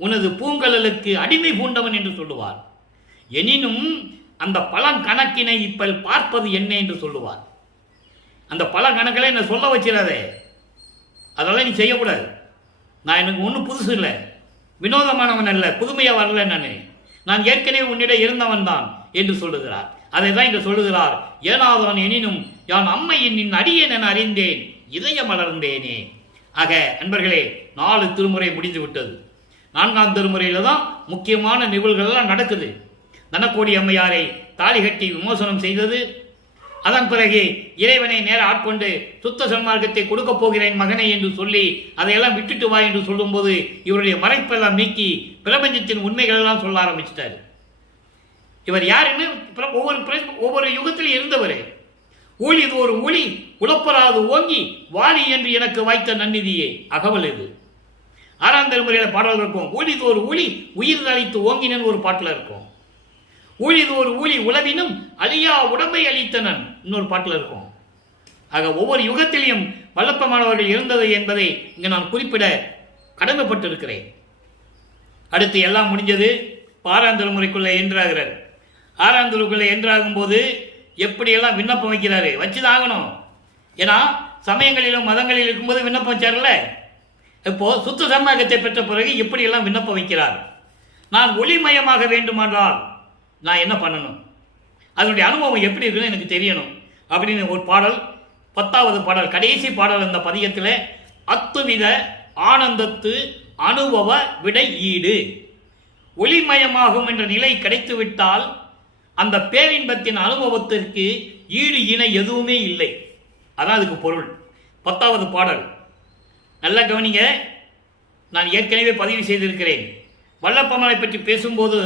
உனது பூங்கழலுக்கு அடிமை பூண்டவன் என்று சொல்லுவார். எனினும் அந்த பலன் கணக்கினை இப்ப பார்ப்பது என்ன என்று சொல்லுவார். அந்த பல கணக்கில் என்ன சொல்ல வச்சிடாதே, அதெல்லாம் நீ செய்யக்கூடாது. நான் எனக்கு ஒன்றும் புதுசு இல்லை, வினோதமானவன் அல்ல, புதுமையாக வரல, நான் ஏற்கனவே உன்னிடம் இருந்தவன் தான் என்று சொல்லுகிறார். அதை தான் இங்கே சொல்லுகிறார். ஏனாதான் எனினும் யான் அம்மையின் அடியேன் என அறிந்தேன், இதயம் மலர்ந்தேனே. ஆக அன்பர்களே, 4 திருமுறை முடிந்து விட்டது. 4ஆம் திருமுறையில் தான் முக்கியமான நிகழ்வுகள் நடக்குது. தனக்கோடி அம்மையாரை தாலி கட்டி விமோசனம் செய்தது. அதன் பிறகு இறைவனை நேர ஆட்கொண்டு சுத்த சன்மார்க்கத்தை கொடுக்க போகிறேன் மகனை என்று சொல்லி அதையெல்லாம் விட்டுட்டு வா என்று சொல்லும்போது இவருடைய மறைப்பெல்லாம் நீக்கி பிரபஞ்சத்தின் உண்மைகள் எல்லாம் சொல்ல ஆரம்பிச்சிட்டாரு. இவர் யாருன்னு ஒவ்வொரு யுகத்தில் இருந்தவர். ஊழி இது ஒரு ஊழி உழப்பராது ஓங்கி வாலி என்று எனக்கு வாய்த்த நன்னிதியே அகவல். இது 6ஆம் திருமுறையில் பாடல் இருக்கும். ஊழி இது ஒரு ஊழி உயிர் அளித்து ஓங்கினன் ஒரு பாட்டில் இருக்கும். ஊழிது ஒரு ஊழி உளவினும் அழியா உடம்பை அளித்தனன் இன்னொரு பாட்டில் இருக்கும். ஆக ஒவ்வொரு யுகத்திலையும் வல்லப்பமானவர்கள் இருந்தது என்பதை இங்கு நான் குறிப்பிட கடமைப்பட்டிருக்கிறேன். அடுத்து எல்லாம் முடிஞ்சது. 6ஆம் திருமுறைக்குள்ளே என்றாகிறார். 6ஆம் திருமுறைக்குள்ளே என்றாகும் போது எப்படியெல்லாம் விண்ணப்பம் வைக்கிறாரு, வச்சுதான் ஆகணும். ஏன்னா சமயங்களிலும் மதங்களில் இருக்கும்போது விண்ணப்பம் வச்சார்ல. இப்போ சுத்த சன்மார்க்கத்தை பெற்ற பிறகு எப்படியெல்லாம் விண்ணப்பம் வைக்கிறார். நான் ஒளிமயமாக வேண்டுமானால் நான் என்ன பண்ணணும், அதனுடைய அனுபவம் எப்படி இருக்குன்னு எனக்கு தெரியணும் அப்படின்னு ஒரு பாடல், 10வது பாடல், கடைசி பாடல். அந்த பதியத்தில் அத்துவித ஆனந்தத்து அனுபவ விடை ஈடு, ஒளிமயமாகும் என்ற நிலை கிடைத்துவிட்டால் அந்த பேரின்பத்தின் அனுபவத்திற்கு ஈடு இணை எதுவுமே இல்லை. அதான் அதுக்கு பொருள். 10வது பாடல் நல்லா கவனிங்க. நான் ஏற்கனவே பதிவு செய்திருக்கிறேன். வல்லப்பமலை பற்றி பேசும்போது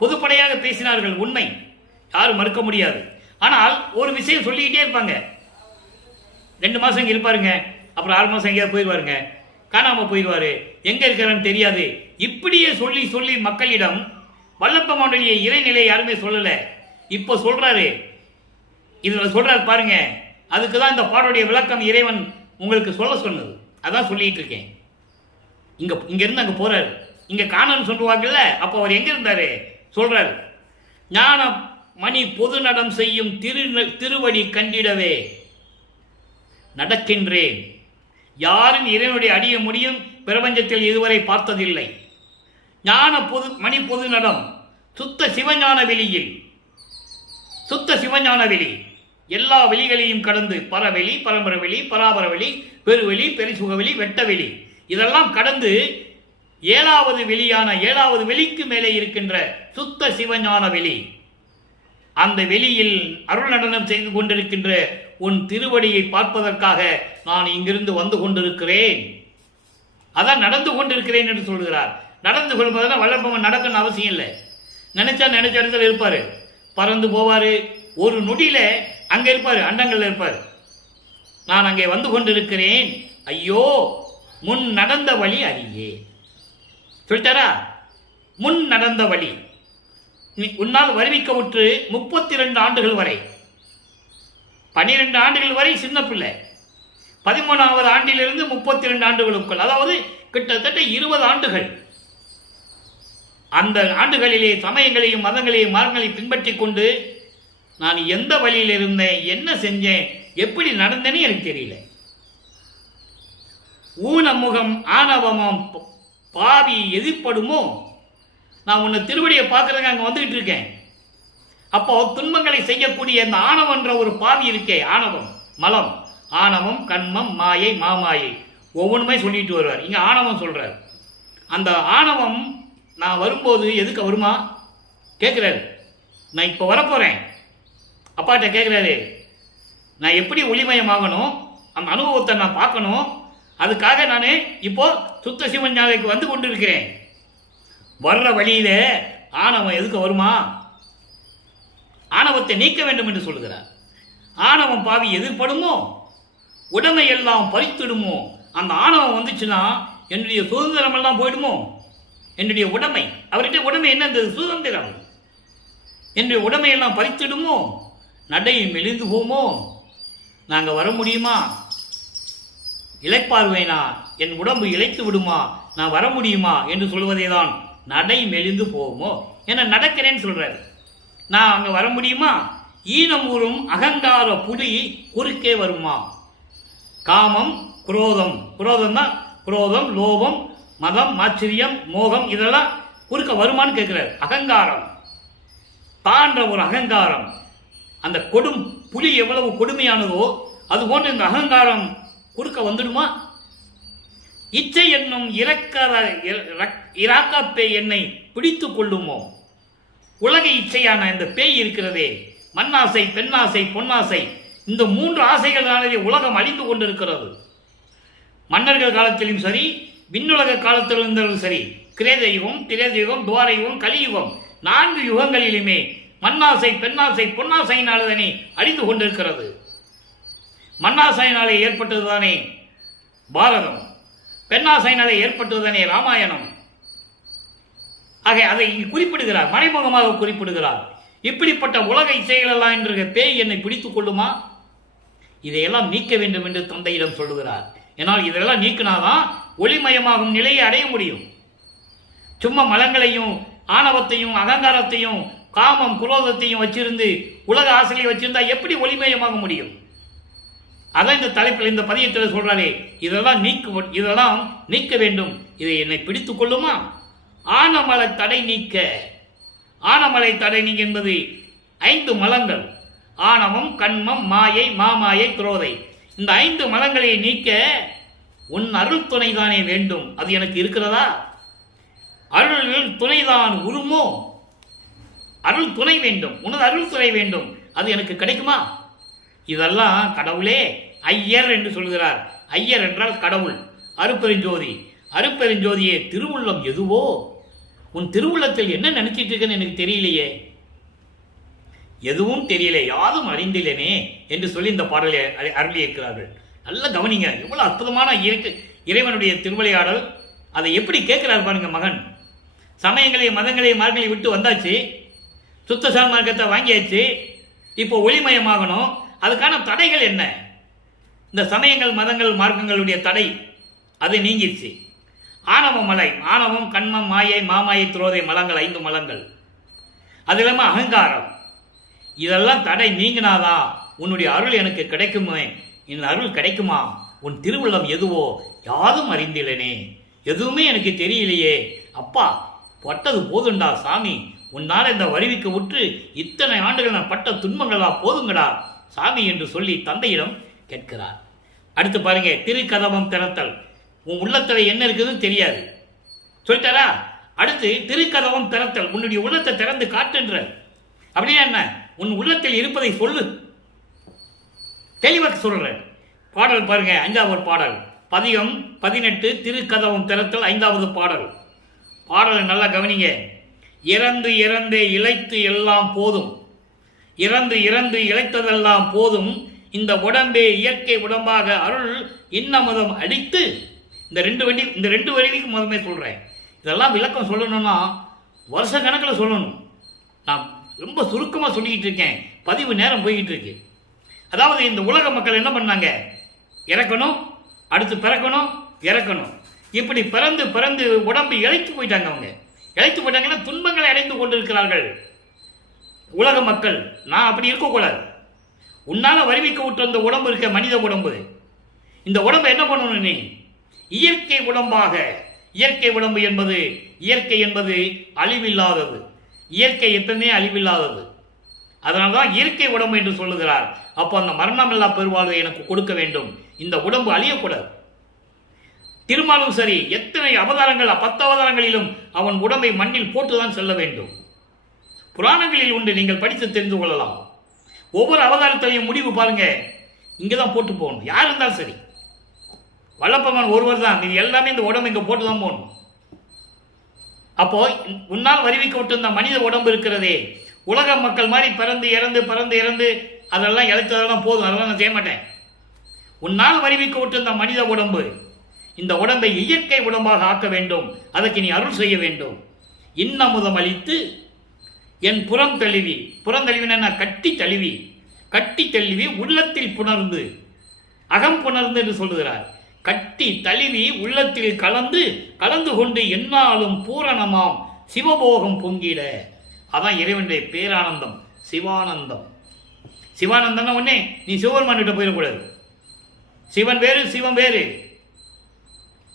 பொதுப்படையாக பேசினார்கள், உண்மை, யாரும் மறுக்க முடியாது. ஆனால் ஒரு விஷயம் சொல்லிக்கிட்டே இருப்பாங்க. 2 மாதம் இங்கே இருப்பாருங்க, அப்புறம் 6 மாதம் எங்கேயாவது போயிடுவாருங்க, காணாமல் போயிடுவார், எங்கே இருக்கிறான்னு தெரியாது. இப்படியே சொல்லி சொல்லி மக்களிடம் வல்லப்பமலைய இறைநிலை யாருமே சொல்லலை. இப்போ சொல்கிறாரு, இதில் சொல்கிறாரு பாருங்க. அதுக்கு தான் இந்த பாடலுடைய விளக்கம் இறைவன் உங்களுக்கு சொல்ல சொன்னது. அதான் சொல்லிட்டு இருக்கேன். இங்கேருந்து அங்கே போகிறாரு. இங்கே காணன்னு சொல்லுவாங்கல்ல, அப்போ அவர் எங்கே இருந்தார் சொல்கிறார். ஞான மணி பொது நடம் செய்யும் திருவடி கண்டிடவே நடக்கின்றேன். யாரும் இறைவனுடைய அடிய முடியும் பிரபஞ்சத்தில் இதுவரை பார்த்ததில்லை. ஞான மணி பொது நடம் சுத்த சிவஞான வெளியில், சுத்த சிவஞான வெளி, எல்லா வெளிகளையும் கடந்து பரவெளி, பரம்பரவெளி, பராபரவெளி, பெருவெளி, பெருசுகவெளி, வெட்டவெளி, இதெல்லாம் கடந்து 7வது வெளியான 7வது வெளிக்கு மேலே இருக்கின்ற சுத்த சிவஞான வெளி. அந்த வெளியில் அருள் நடனம் செய்து கொண்டிருக்கின்ற உன் திருவடியை பார்ப்பதற்காக நான் இங்கிருந்து வந்து கொண்டிருக்கிறேன். அதான் நடந்து கொண்டிருக்கிறேன் என்று சொல்கிறார். நடந்து கொள்வதெல்லாம் வல்லப்பமன் நடக்கணும்னு அவசியம் இல்லை. நினைச்ச இடத்துல இருப்பார், பறந்து போவார், ஒரு நொடியில் அங்கே இருப்பார், அண்டங்களில் இருப்பார். நான் அங்கே வந்து கொண்டிருக்கிறேன், ஐயோ முன் நடந்த வழி அறியே சொல்லிட்டாரா. முன் நடந்த வழி உன்னால் வருவிக்க விட்டு 32 ஆண்டுகள் வரை, 12 ஆண்டுகள் வரை சின்ன பிள்ளை, 13வது ஆண்டிலிருந்து 32 ஆண்டுகளுக்குள், அதாவது கிட்டத்தட்ட 20 ஆண்டுகள். அந்த ஆண்டுகளிலே சமயங்களையும் மதங்களையும் மார்க்கங்களையும் பின்பற்றி கொண்டு நான் எந்த வழியில் இருந்தேன், என்ன செஞ்சேன், எப்படி நடந்தேன்னு எனக்கு தெரியல. ஊனமுகம் ஆணவமும் பாவி எதிர்ப்படுமோ. நான் உன்னை திருவடியை பார்க்கறதுக்கு அங்கே வந்துகிட்டு இருக்கேன். அப்போ துன்பங்களை செய்யக்கூடிய அந்த ஆணவன்ற ஒரு பாவி இருக்கே, ஆணவம், மலம், ஆணவம், கண்மம், மாயை, மாமாயை, ஒவ்வொன்றுமே சொல்லிட்டு வருவார். இங்கே ஆணவம் சொல்றார். அந்த ஆணவம் நான் வரும்போது எதுக்கு வருமா கேட்குறாரு. நான் இப்போ வரப்போகிறேன், அப்பாட்ட கேட்குறாரு, நான் எப்படி ஒளிமயமாகணும், அந்த அனுபவத்தை நான் பார்க்கணும், அதுக்காக நான் இப்போ சுத்த சிவஞானைக்கு வந்து கொண்டு இருக்கிறேன். வர்ற வழியில ஆணவம் எதுக்கு வருமா, ஆணவத்தை நீக்க வேண்டும் என்று சொல்கிறார். ஆணவம் பாவி எதிர்ப்படுமோ, உடமை எல்லாம் பறித்திடுமோ. அந்த ஆணவம் வந்துச்சுன்னா என்னுடைய சுதந்திரம் எல்லாம் போயிடுமோ. என்னுடைய உடைமை, அவர்கிட்ட உடைமை என்ன, இந்த சுதந்திரம், என்னுடைய உடைமையெல்லாம் பறித்திடுமோ. நடை மெலிந்து போமோ, நாங்கள் வர முடியுமா, இளைப்பார்வேனா, என் உடம்பு இழைத்து விடுமா, நான் வர முடியுமா என்று சொல்வதே தான் நடை மெலிந்து போமோ. என நடக்கிறேன்னு சொல்றாரு. நான் அங்கே வர முடியுமா. ஈனமூறும் அகங்கார புலி குறுக்கே வருமா. காமம், குரோதம், குரோதம் தான் குரோதம், லோபம், மதம், ஆச்சரியம், மோகம், இதெல்லாம் குறுக்க வருமானு கேட்கிறார். அகங்காரம் தான்ற ஒரு அகங்காரம், அந்த கொடும் புலி எவ்வளவு கொடுமையானதோ அது போன்ற இந்த அகங்காரம் குறுக்க வந்துடுமா. இச்சை என்னும் இராக்கா பேய் என்னை பிடித்து கொள்ளுமோ. உலக இச்சையான இந்த பேய் இருக்கிறதே, மண்ணாசை, பெண்ணாசை, பொன்னாசை, இந்த 3 ஆசைகளானதே உலகம் அழிந்து கொண்டிருக்கிறது. மன்னர்கள் காலத்திலும் சரி, விண்ணுலக காலத்திலும் இருந்தாலும் சரி, கிரேதயுகம், திரேதயுகம், துவாரயுகம், கலியுகம், 4 யுகங்களிலுமே மண்ணாசை, பெண்ணாசை, பொன்னாசையினால்தானே அழிந்து கொண்டிருக்கிறது. மண்ணாசையினாலே ஏற்பட்டதுதானே பாரதம், பெண்ணாசையினாலே ஏற்பட்டதுதானே ராமாயணம். ஆக அதை குறிப்பிடுகிறார், மறைமுகமாக குறிப்பிடுகிறார். இப்படிப்பட்ட உலக இசைகளெல்லாம் என்ற பேய் என்னை பிடித்துக் கொள்ளுமா. இதையெல்லாம் நீக்க வேண்டும் என்று தந்தையிடம் சொல்லுகிறார். ஏன்னால் இதெல்லாம் நீக்கினாதான் ஒளிமயமாகும் நிலையை அடைய முடியும். சும்மா மலங்களையும் ஆணவத்தையும் அகங்காரத்தையும் காமம் குரோதத்தையும் வச்சிருந்து உலக ஆசையை வச்சிருந்தா எப்படி ஒளிமயமாக முடியும். அதான் இந்த தலைப்பில் இந்த பதியத்தில் சொல்றாரே, இதெல்லாம் நீக்க வேண்டும். இதை என்னை பிடித்துக் கொள்ளுமா? ஆனமலை தடை நீக்க. ஆனமலை தடை நீக்க என்பது 5 மலங்கள்: ஆணவம், கண்மம், மாயை, மாமாயை, குரோதை. இந்த 5 மலங்களை நீக்க உன் அருள் துணைதானே வேண்டும். அது எனக்கு இருக்கிறதா? அருள் துணைதான் உருமோ? அருள் துணை வேண்டும், உனது அருள் துணை வேண்டும். அது எனக்கு கிடைக்குமா? இதெல்லாம் கடவுளே ஐயர் என்று சொல்கிறார். ஐயர் என்றால் கடவுள், அருட்பெருஞ்சோதி. அருட்பெருஞ்சோதியே, திருவுள்ளம் எதுவோ? உன் திருவுள்ளத்தில் என்ன நினைச்சிட்டு இருக்கேன்னு எனக்கு தெரியலையே, எதுவும் தெரியல, யாரும் அறிந்தில்லேனே என்று சொல்லி இந்த பாடலை அருளியிருக்கிறார்கள். நல்ல கவனிங்க, எவ்வளவு அற்புதமான இறைவனுடைய திருவிளையாடல். அதை எப்படி கேட்கிறார் பாருங்க மகன். சமயங்களையும் மதங்களையும் மார்க்கங்களை விட்டு வந்தாச்சு, சுத்தசால் மார்க்கத்தை வாங்கியாச்சு, இப்போ ஒளிமயமாகணும். அதுக்கான தடைகள் என்ன? இந்த சமயங்கள், மதங்கள், மார்க்கங்களுடைய தடை அது நீங்கிடுச்சு. ஆணவ மலை, ஆணவம், கண்மம், மாயை, மாமாயை, துரோதை மலங்கள், 5 மலங்கள். அது இல்லாமல் அகங்காரம், இதெல்லாம் தடை நீங்கினாதான் உன்னுடைய அருள் எனக்கு கிடைக்குமே. இந்த அருள் கிடைக்குமா? உன் திருவுள்ளம் எதுவோ? யாரும் அறிந்தில்லேனே, எதுவுமே எனக்கு தெரியலையே. அப்பா, பட்டது போதுண்டா சாமி, உன்னால் இந்த வருவிக்கு உற்று இத்தனை ஆண்டுகள் நான் பட்ட துன்பங்களா போதுங்கடா சாமி என்று சொல்லி தந்தையிடம் கேட்கிறார். அடுத்து பாருங்க, திருக்கதவம் திறத்தல். உன் உள்ளத்தில் என்ன இருக்குதுன்னு தெரியாது சொல்லிட்டாரா? அடுத்து திருக்கதவம் திறத்தல், உன்னுடைய உள்ளத்தை திறந்து காட்டுன்ற. அப்படின்னா என்ன? உன் உள்ளத்தில் இருப்பதை சொல்லு, தெளிவாக சொல்றேன். பாடல் பாருங்க, 5வது பாடல், பதிகம் 18, திருக்கதவம் திறத்தல், 5வது பாடல். பாடலை நல்லா கவனிங்க. இறந்து இறந்தே இழைத்து எல்லாம் போதும், இறந்து இறந்து இழைத்ததெல்லாம் போதும், இந்த உடம்பே இயற்கை உடம்பாக அருள் இன்னமுதம் அடித்து. இந்த ரெண்டு வரிக்கு முதமே சொல்றேன். இதெல்லாம் விளக்கம் சொல்லணும்னா வருஷ கணக்கில் சொல்லணும். நான் ரொம்ப சுருக்கமாக சொல்லிக்கிட்டு இருக்கேன், பதிவு நேரம் போய்கிட்டு இருக்கு. அதாவது இந்த உலக மக்கள் என்ன பண்ணாங்க? இறக்கணும், அடுத்து பிறக்கணும், இறக்கணும், இப்படி பிறந்து பிறந்து உடம்பு இழைத்து போயிட்டாங்க. அவங்க இழைத்து போயிட்டாங்கன்னா துன்பங்களை அடைந்து கொண்டிருக்கிறார்கள் உலக மக்கள். நான் அப்படி இருக்கக்கூடாது. உன்னால வருவிக்க விட்டு வந்த உடம்பு இருக்க, மனித உடம்பு, இந்த உடம்பை என்ன பண்ணணும்? நீ இயற்கை உடம்பாக. இயற்கை உடம்பு என்பது, இயற்கை என்பது அழிவில்லாதது. இயற்கை எப்பவுமே அழிவில்லாதது. அதனால்தான் இயற்கை உடம்பு என்று சொல்லுகிறார். அப்போ அந்த மரணமில்லா பெருவாழ்வை எனக்கு கொடுக்க வேண்டும். இந்த உடம்பு அழியக்கூடாது. திருமாலும் சரி, எத்தனை அவதாரங்கள், 10 அவதாரங்களிலும் அவன் உடம்பை மண்ணில் போட்டுதான் செல்ல வேண்டும். புராணங்களில் உண்டு, நீங்கள் படித்து தெரிந்து கொள்ளலாம். ஒவ்வொரு அவதாரத்திலையும் முடிவு பாருங்க, இங்கதான் போட்டு போகணும். யார் இருந்தாலும் சரி, வல்லப்பமன் ஒருவர் தான், இது எல்லாமே இந்த உடம்பு இங்க போட்டு தான் போகணும். அப்போ உன்னால் வருவிக்க விட்டு இந்த மனித உடம்பு இருக்கிறதே, உலக மக்கள் மாதிரி பிறந்து இறந்து பிறந்து இறந்து அதெல்லாம் இழைத்ததெல்லாம் போதும், அதெல்லாம் நான் செய்ய மாட்டேன். உன்னால் வருவிக்க விட்டு இந்த மனித உடம்பு, இந்த உடம்பை இயற்கை உடம்பாக ஆக்க வேண்டும். அதற்கு நீ அருள் செய்ய வேண்டும். இன்னமுதம் அளித்து என் புறம் தழுவி, புறந்தழுவின கட்டி தழுவி, கட்டி தழுவி உள்ளத்தில் புணர்ந்து, அகம் புணர்ந்து என்று சொல்லுகிறார். கட்டி தழுவி உள்ளத்தில் கலந்து கலந்து கொண்டு எந்நாளும் பூரணமாம் சிவபோகம் பொங்கிட. அதான் இறைவனுடைய பேரானந்தம், சிவானந்தம். சிவானந்தம்னா உடனே நீ சிவபெருமான் கிட்ட போயிடக்கூடாது. சிவன் வேறு, சிவம் வேறு,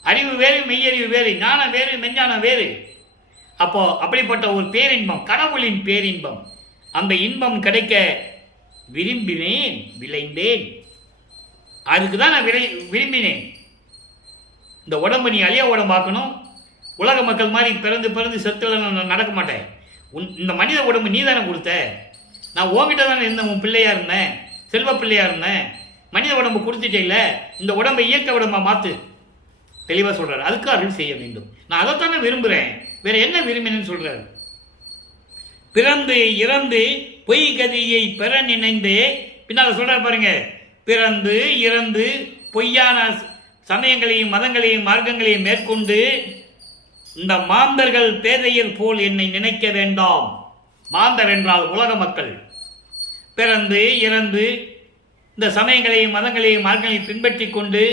அறிவு வேறு, மெய்யறிவு வேறு, ஞானம் வேறு, மெஞ்ஞானம் வேறு. அப்போ அப்படிப்பட்ட ஒரு பேரின்பம், கடவுளின் பேரின்பம், அந்த இன்பம் கிடைக்க விரும்பினேன், விளைந்தேன். அதுக்கு தான் நான் விரும்பினேன். இந்த உடம்பு நீ அழிய உடம்பாக்கணும். உலக மக்கள் மாதிரி பிறந்து பிறந்து செத்துல நான் நடக்க மாட்டேன். இந்த மனித உடம்பு நீ தானே கொடுத்த. நான் உன்கிட்ட தானே இருந்தேன், உன் பிள்ளையா இருந்தேன், செல்வ பிள்ளையா இருந்தேன். மனித உடம்பு கொடுத்துட்டே இல்லை, இந்த உடம்பை இயற்கை உடம்பா மாத்து. தெளிவாக சொல்றாரு. அதுக்கு அருள் செய்ய வேண்டும். நான் அதைத்தானே விரும்புகிறேன், வேற என்ன விரும்பினேன்னு சொல்றாரு. பிறந்து இறந்து பொய் கதியை பெற நினைந்தே, பின்னால் சொல்றாரு பாருங்க, பிறந்து இறந்து பொய்யான சமயங்களையும் மதங்களையும் மார்க்கங்களையும் மேற்கொண்டு இந்த மாந்தர்கள் பேதையர் போல் என்னை நினைக்க வேண்டாம். மாந்தர் என்றால் உலக மக்கள். பிறந்து இறந்து இந்த சமயங்களையும் மதங்களையும் மார்க்கங்களையும் பின்பற்றி கொண்டு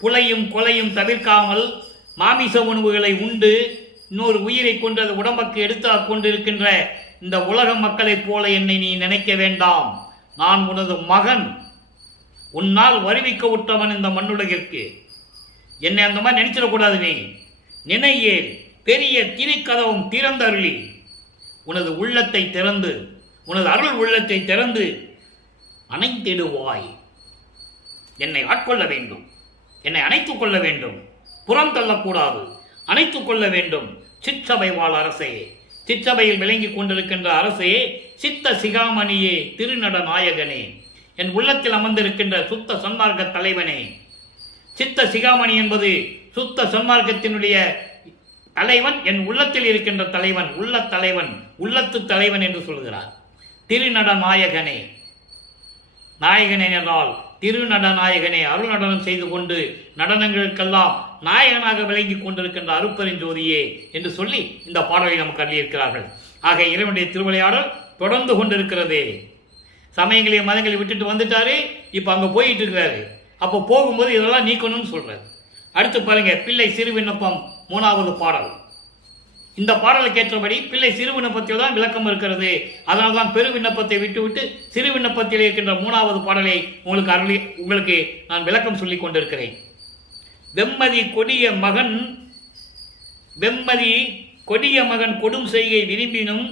புலையும் கொலையும் தவிர்க்காமல் மாமிச உணவுகளை உண்டு இன்னொரு உயிரை கொண்டு அது உடம்புக்கு எடுத்து கொண்டிருக்கின்ற இந்த உலக மக்களைப் போல என்னை நீ நினைக்க வேண்டாம். நான் உனது மகன், உன்னால் வருவிக்க விட்டவன் இந்த மண்ணுலகிற்கு. என்னை அந்த மாதிரி நினைச்சிடக்கூடாது. நீ நினையே பெரிய திரிக்கதவும் திறந்தருளி உனது உள்ளத்தை திறந்து, உனது அருள் உள்ளத்தை திறந்து அணைத்திடுவாய். என்னை ஆட்கொள்ள வேண்டும், என்னை அணைத்துக் கொள்ள வேண்டும், புறம் தள்ளக்கூடாது, அணைத்துக் கொள்ள வேண்டும். சிற்றபை வாழ் அரசே, சிற்றபையில் விளங்கிக் கொண்டிருக்கின்ற அரசே, சித்த சிகாமணியே, திருநட நாயகனே, என் உள்ளத்தில் அமர்ந்திருக்கின்ற சுத்த சன்மார்க்க தலைவனே. சித்த சிகாமணி என்பது சுத்த சன்மார்க்கத்தினுடைய தலைவன், என் உள்ளத்தில் இருக்கின்ற தலைவன், உள்ள தலைவன், உள்ளத்து தலைவன் என்று சொல்கிறார். திருநட நாயகனே, நாயகனே என்றால் திருநட நாயகனே, அருள் நடனம் செய்து கொண்டு நடனங்களுக்கெல்லாம் நாயகனாக விளங்கிக் கொண்டிருக்கின்ற அருட்பெருஞ்சோதியே என்று சொல்லி இந்த பாடலை நமக்கு அள்ளியிருக்கிறார்கள். ஆக இறைவனுடைய திருவிளையாடல் தொடர்ந்து கொண்டிருக்கிறதே. சமயங்களையும் மதங்களை விட்டுட்டு வந்துட்டாரு, இப்போ அங்கே போயிட்டு இருக்கிறாரு. அப்போ போகும்போது இதெல்லாம் நீக்கணும்னு சொல்றாரு. அடுத்து பாருங்க, பிள்ளை சிறு விண்ணப்பம் 3வது பாடல். இந்த பாடலுக்கு ஏற்றபடி பிள்ளை சிறு விண்ணப்பத்தில் தான் விளக்கம் இருக்கிறது. அதனால தான் பெரு விண்ணப்பத்தை விட்டுவிட்டு சிறு விண்ணப்பத்தில் இருக்கின்ற 3வது பாடலை உங்களுக்கு நான் விளக்கம் சொல்லிக் கொண்டிருக்கிறேன். வெம்மதி கொடிய மகன் கொடும் செய்கை விரும்பினும்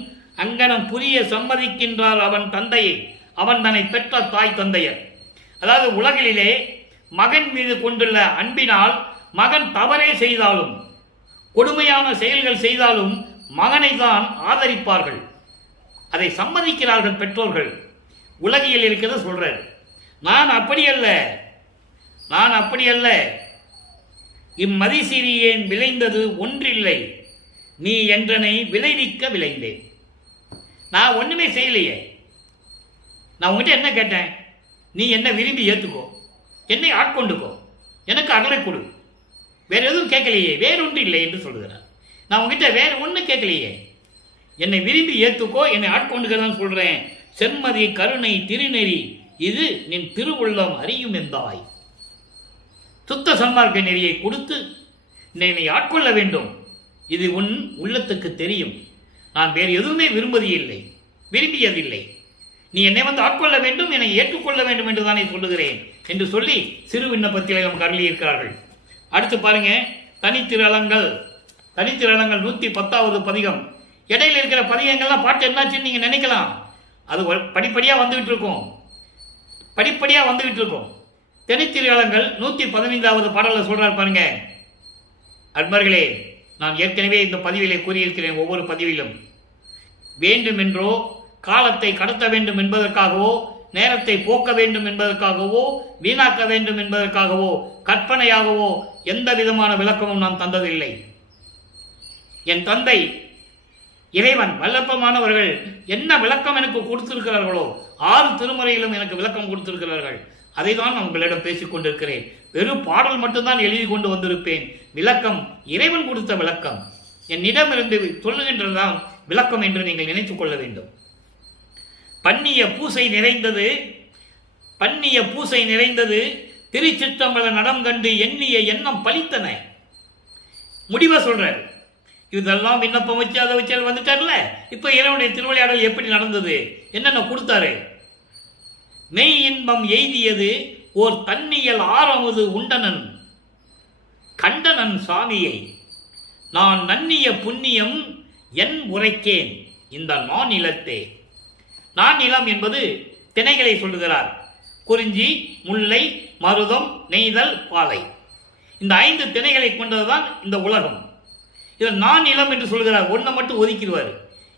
அங்கனம் புரிய சம்மதிக்கின்றார் அவன் தந்தையை, அவன் தன்னை பெற்ற தாய் தந்தையர். அதாவது உலகிலே மகன் மீது கொண்டுள்ள அன்பினால் மகன் தவறே செய்தாலும், கொடுமையான செயல்கள் செய்தாலும் மகனை தான் ஆதரிப்பார்கள், அதை சம்மதிக்கிறார்கள் பெற்றோர்கள். உலகியல் இருக்கிறத சொல்றார். நான் அப்படி அல்ல, இம்மதிசிறியேன் விளைந்தது ஒன்றில்லை, நீ என்றனை விளைவிக்க விளைந்தேன். நான் ஒண்ணுமே செய்யலையே. நான் உங்ககிட்ட என்ன கேட்டேன்? நீ என்ன விரும்பி ஏற்றுக்கோ, என்னை ஆட்கொண்டுக்கோ, எனக்கு அருளை கொடு, வேற எதுவும் கேட்கலையே, வேறொன்று இல்லை என்று சொல்கிறார். நான் உங்ககிட்ட வேற ஒன்று கேட்கலையே, என்னை விரும்பி ஏற்றுக்கோ, என்னை ஆட்கொண்டுக்கிறதான் சொல்றேன். செம்மதி கருணை திருநெறி இது நின் திருவுள்ளம் அறியும் என்றாய். சுத்த சன்மார்க்க நெறியை கொடுத்து என்னை ஆட்கொள்ள வேண்டும், இது உன் உள்ளத்துக்கு தெரியும். நான் வேறு எதுவுமே விரும்பியதில்லை. நீ என்னை வந்து ஆட்கொள்ள வேண்டும், என்னை ஏற்றுக்கொள்ள வேண்டும் என்று தானே சொல்லுகிறேன் என்று சொல்லி சிறு விண்ணப்பத்தில் நமக்கு அருளியிருக்கிறார்கள். அடுத்து பாருங்க, தனித்திரளங்கள் 110வது பதிகம். இடையில இருக்கிற பதிகங்கள்லாம் பாட்டு என்னாச்சுன்னு நீங்க நினைக்கலாம். அது படிப்படியா வந்துகிட்டு இருக்கும். தனித்திரளங்கள் 115வது பாடல சொல்றார் பாருங்க. அன்பர்களே, நான் ஏற்கனவே இந்த பதிவிலே கூறியிருக்கிறேன். ஒவ்வொரு பதிவிலும் வேண்டுமென்றோ காலத்தை கடத்த வேண்டும் என்பதற்காகவோ, நேரத்தை போக்க வேண்டும் என்பதற்காகவோ, வீணாக்க வேண்டும் என்பதற்காகவோ, கற்பனையாகவோ எந்த விதமான விளக்கமும் நான் தந்ததில்லை. என் தந்தை இறைவன் வல்லப்பமானவர்கள் என்ன விளக்கம் எனக்கு கொடுத்திருக்கிறார்களோ, 6 திருமுறையிலும் எனக்கு விளக்கம் கொடுத்திருக்கிறார்கள். அதை தான் நான் உங்களிடம் பேசிக் கொண்டிருக்கிறேன். வெறும் பாடல் மட்டும்தான் எழுதி கொண்டு வந்திருப்பேன். விளக்கம் இறைவன் கொடுத்த விளக்கம், என்னிடமிருந்து சொல்லுகின்றதுதான் விளக்கம் என்று நீங்கள் நினைத்துக் கொள்ள வேண்டும். பன்னிய பூசை நிறைந்தது திருச்சிற்றம்பல நடம் கண்டு எண்ணிய எண்ணம் பலித்தன. முடிவை சொல்றாரு. இதெல்லாம் விண்ணப்பம் வச்சு அதை வச்சு வந்துட்டார்ல. இப்ப இறைவனுடைய திருவிளையாடல் எப்படி நடந்தது, என்னென்ன கொடுத்தாரு? மெய் இன்பம் எய்தியது ஓர் தன்னியல் ஆரமுது உண்டனன் கண்டனன் சாமியை, நான் நன்னிய புண்ணியம் என் உரைக்கேன் இந்த நானிலத்தே. நானிலம் என்பது திணைகளை சொல்லுகிறார். குறிஞ்சி, முல்லை, மருதம், நெய்தல், பாலை, இந்த 5 திணைகளை கொண்டதுதான் இந்த உலகம். இதில் நானிலம் என்று சொல்கிறார். ஒன்றை மட்டும் ஒதுக்கிடுவார்.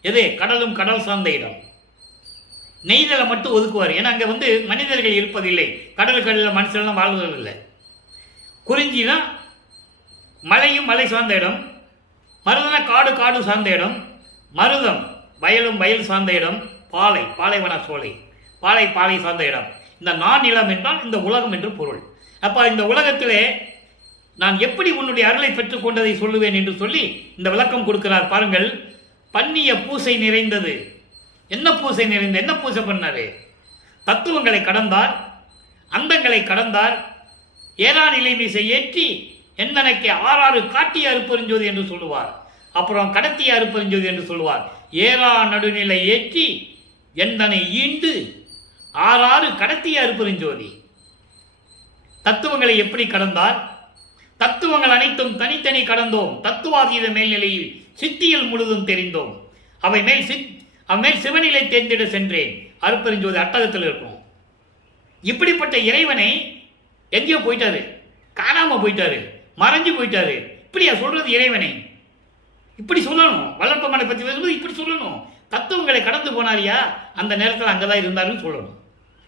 எது? கடலும் கடல் சார்ந்த இடம். நெய்தலை மட்டும் ஒதுக்குவார். ஏன்னா அங்கே வந்து மனிதர்கள் இருப்பதில்லை, கடலுக்கடியில் மனுஷன்லாம் வாழ்வதில்லை. குறிஞ்சினா மலையும் மலை சார்ந்த இடம், மருதனா காடு சார்ந்த இடம், மருதம் வயலும் வயல் சார்ந்த இடம், பாலைவன சோலை, பாலை சார்ந்த இடம். இந்த நானிலம் என்றால் இந்த உலகம் என்று பொருள். அப்ப இந்த உலகத்திலே நான் எப்படி உன்னுடைய அருளை பெற்றுக் கொண்டதை சொல்லுவேன் என்று சொல்லி இந்த விளக்கம் கொடுக்கிறார். பாருங்கள், பன்னிய பூசை நிறைந்தது. என்ன பூசை பண்ணாரு? தத்துவங்களை கடந்தார், அந்தங்களை கடந்தார், ஏறா நிலை மீசை ஏற்றி எந்தனைக்கு 6 காட்டிய அருப்பெருஞ்சோதி என்று சொல்லுவார். அப்புறம் கடத்திய அருப்பெருஞ்சோதி என்று சொல்லுவார். ஏறா நடுநிலை ஏற்றி எந்தனை ஈண்டு 6 கடத்திய அருப்பெருஞ்சோதி. தத்துவங்களை எப்படி கடந்தார்? தத்துவங்கள் அனைத்தும் தனித்தனி கடந்தோம். தத்துவாதீத மேல்நிலையில் சித்தியில் முழுதும் தெரிந்தோம். அவை மேல் சிவநிலை தேர்ந்திட சென்றேன். அருட்பெருஞ்சோதி அட்டகத்தில் இருக்கும். இப்படிப்பட்ட இறைவனை எங்கேயோ போயிட்டாரு, காணாம போயிட்டாரு, மறைஞ்சு போயிட்டாரு. இப்படியா சொல்றது இறைவனை? இப்படி சொல்லணும். வல்லற்பமனை பற்றி பேசும்போது இப்படி சொல்லணும். தத்துவங்களை கடந்து போனாரியா, அந்த நேரத்தில் அங்கதான் இருந்தாருன்னு சொல்லணும்.